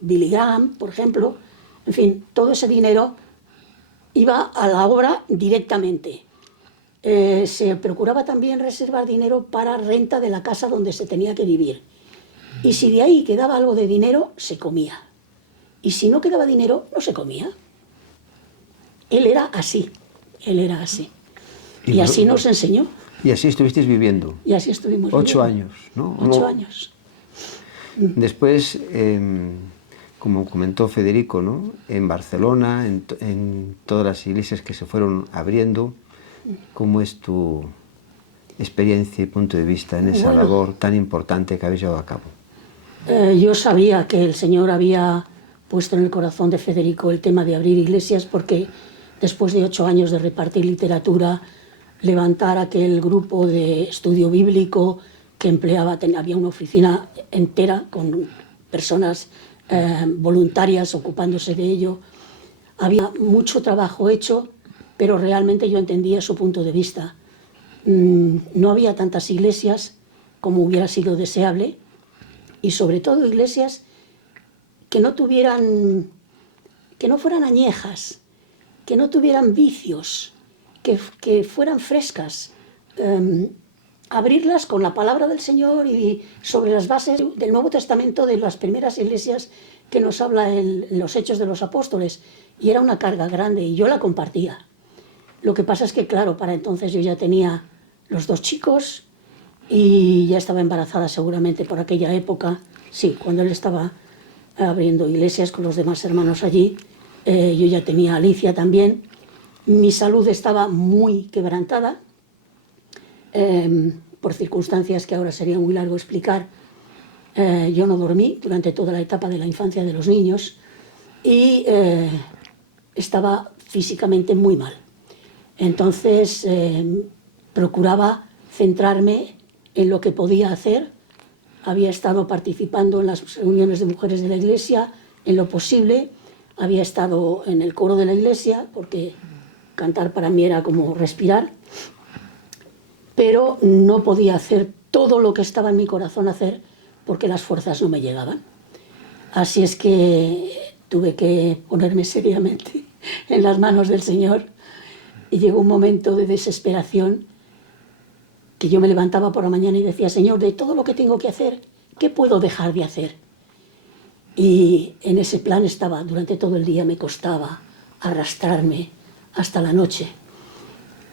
Billy Graham, por ejemplo. En fin, todo ese dinero iba a la obra directamente. Se procuraba también reservar dinero para renta de la casa donde se tenía que vivir. Y si de ahí quedaba algo de dinero, se comía. Y si no quedaba dinero, no se comía. Él era así, él era así. Y así nos enseñó. Y así estuvisteis viviendo. Y así estuvimos 8 viviendo. años, ¿no? 8 años. Después, como comentó Federico, ¿no? En Barcelona, en todas las iglesias que se fueron abriendo, ¿cómo es tu experiencia y punto de vista en esa labor tan importante que habéis llevado a cabo? Yo sabía que el Señor había puesto en el corazón de Federico el tema de abrir iglesias, porque después de 8 años de repartir literatura, levantar aquel grupo de estudio bíblico que empleaba, había una oficina entera con personas voluntarias ocupándose de ello. Había mucho trabajo hecho, pero realmente yo entendía su punto de vista. No había tantas iglesias como hubiera sido deseable, y sobre todo iglesias que no tuvieran, que no fueran añejas, que no tuvieran vicios, que fueran frescas. Abrirlas con la palabra del Señor y sobre las bases del Nuevo Testamento, de las primeras iglesias que nos habla los Hechos de los Apóstoles. Y era una carga grande y yo la compartía. Lo que pasa es que, claro, para entonces yo ya tenía los 2 chicos y ya estaba embarazada seguramente por aquella época. Sí, cuando él estaba abriendo iglesias con los demás hermanos allí, yo ya tenía a Alicia también. Mi salud estaba muy quebrantada, por circunstancias que ahora sería muy largo explicar. Yo no dormí durante toda la etapa de la infancia de los niños y estaba físicamente muy mal. Entonces procuraba centrarme en lo que podía hacer. Había estado participando en las reuniones de mujeres de la iglesia en lo posible. Había estado en el coro de la iglesia, porque cantar para mí era como respirar. Pero no podía hacer todo lo que estaba en mi corazón hacer, porque las fuerzas no me llegaban. Así es que tuve que ponerme seriamente en las manos del Señor, y llegó un momento de desesperación que yo me levantaba por la mañana y decía: Señor, de todo lo que tengo que hacer, ¿qué puedo dejar de hacer? Y en ese plan estaba durante todo el día. Me costaba arrastrarme hasta la noche,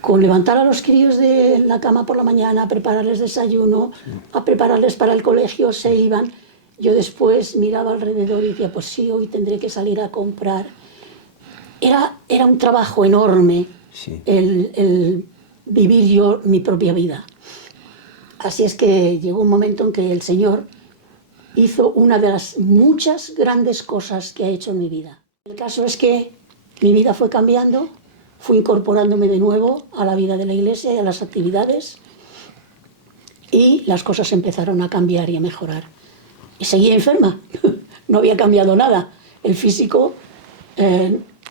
con levantar a los críos de la cama por la mañana, a prepararles desayuno, a prepararles para el colegio, se iban. Yo después miraba alrededor y decía: pues sí, hoy tendré que salir a comprar. Era un trabajo enorme, sí, el vivir yo mi propia vida. Así es que llegó un momento en que el Señor hizo una de las muchas grandes cosas que ha hecho en mi vida. El caso es que mi vida fue cambiando, fui incorporándome de nuevo a la vida de la iglesia y a las actividades, y las cosas empezaron a cambiar y a mejorar. Y seguía enferma, no había cambiado nada. El físico,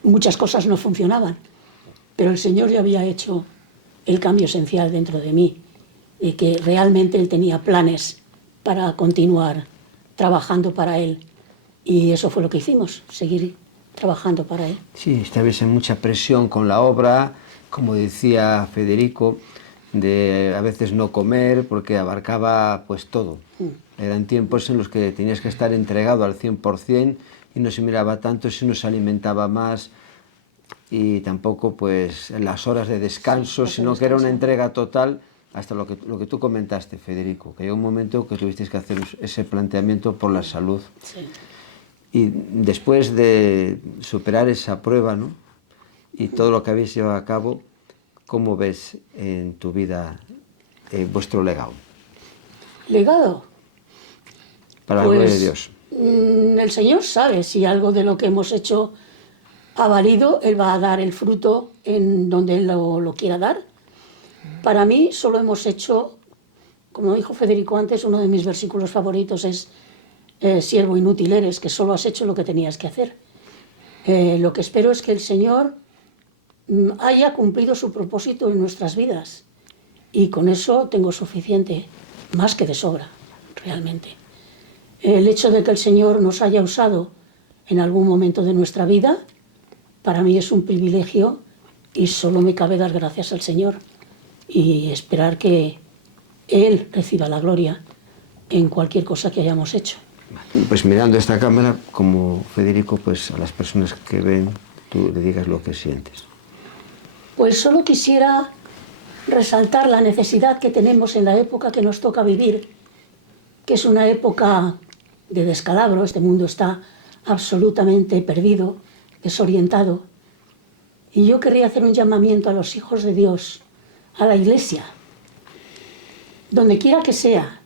muchas cosas no funcionaban, pero el Señor ya había hecho el cambio esencial dentro de mí, y que realmente Él tenía planes para continuar trabajando para Él. Y eso fue lo que hicimos, seguir trabajando para Él. Sí, estabais en mucha presión con la obra, como decía Federico, de a veces no comer, porque abarcaba pues todo. Eran tiempos en los que tenías que estar entregado al 100% y no se miraba tanto si uno se alimentaba más, y tampoco pues en las horas de descanso, sino que era una entrega total, hasta lo que tú comentaste, Federico, que llegó un momento que tuvisteis que hacer ese planteamiento por la salud. Sí. Y después de superar esa prueba, ¿no?, y todo lo que habéis llevado a cabo, ¿cómo ves en tu vida vuestro legado? Legado. Para la gloria de Dios. El Señor sabe si algo de lo que hemos hecho ha valido, Él va a dar el fruto en donde Él lo quiera dar. Para mí solo hemos hecho, como dijo Federico antes, uno de mis versículos favoritos es siervo inútil eres, que solo has hecho lo que tenías que hacer. Lo que espero es que el Señor haya cumplido su propósito en nuestras vidas, y con eso tengo suficiente, más que de sobra, realmente. El hecho de que el Señor nos haya usado en algún momento de nuestra vida, para mí es un privilegio y solo me cabe dar gracias al Señor y esperar que Él reciba la gloria en cualquier cosa que hayamos hecho. Pues mirando esta cámara, como Federico, pues a las personas que ven, tú le digas lo que sientes. Pues solo quisiera resaltar la necesidad que tenemos en la época que nos toca vivir, que es una época de descalabro. Este mundo está absolutamente perdido, desorientado. Y yo querría hacer un llamamiento a los hijos de Dios, a la Iglesia, donde quiera que sea,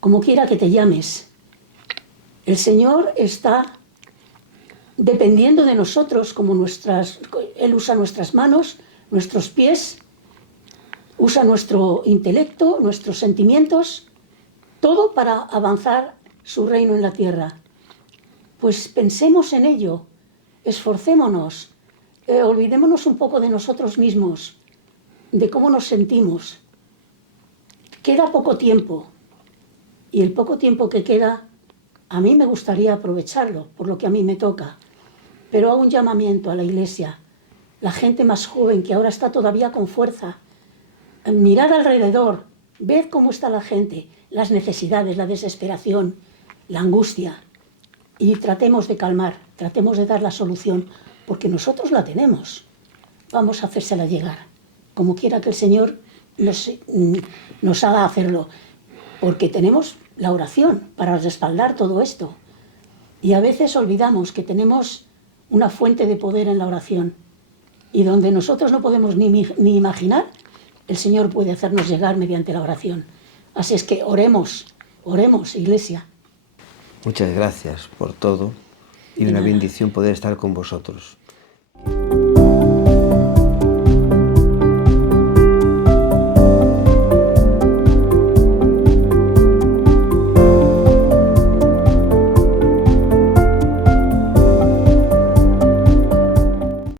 como quiera que te llames. El Señor está dependiendo de nosotros, Él usa nuestras manos, nuestros pies, usa nuestro intelecto, nuestros sentimientos, todo para avanzar su reino en la tierra. Pues pensemos en ello, esforcémonos, olvidémonos un poco de nosotros mismos, de cómo nos sentimos. Queda poco tiempo, y el poco tiempo que queda, a mí me gustaría aprovecharlo, por lo que a mí me toca, pero hago un llamamiento a la Iglesia, la gente más joven que ahora está todavía con fuerza. Mirad alrededor, ved cómo está la gente, las necesidades, la desesperación, la angustia, y tratemos de calmar, tratemos de dar la solución, porque nosotros la tenemos. Vamos a hacérsela llegar, como quiera que el Señor nos haga hacerlo, porque tenemos la oración para respaldar todo esto. Y a veces olvidamos que tenemos una fuente de poder en la oración, y donde nosotros no podemos ni imaginar, el Señor puede hacernos llegar mediante la oración. Así es que oremos, Iglesia. Muchas gracias por todo y una bendición poder estar con vosotros.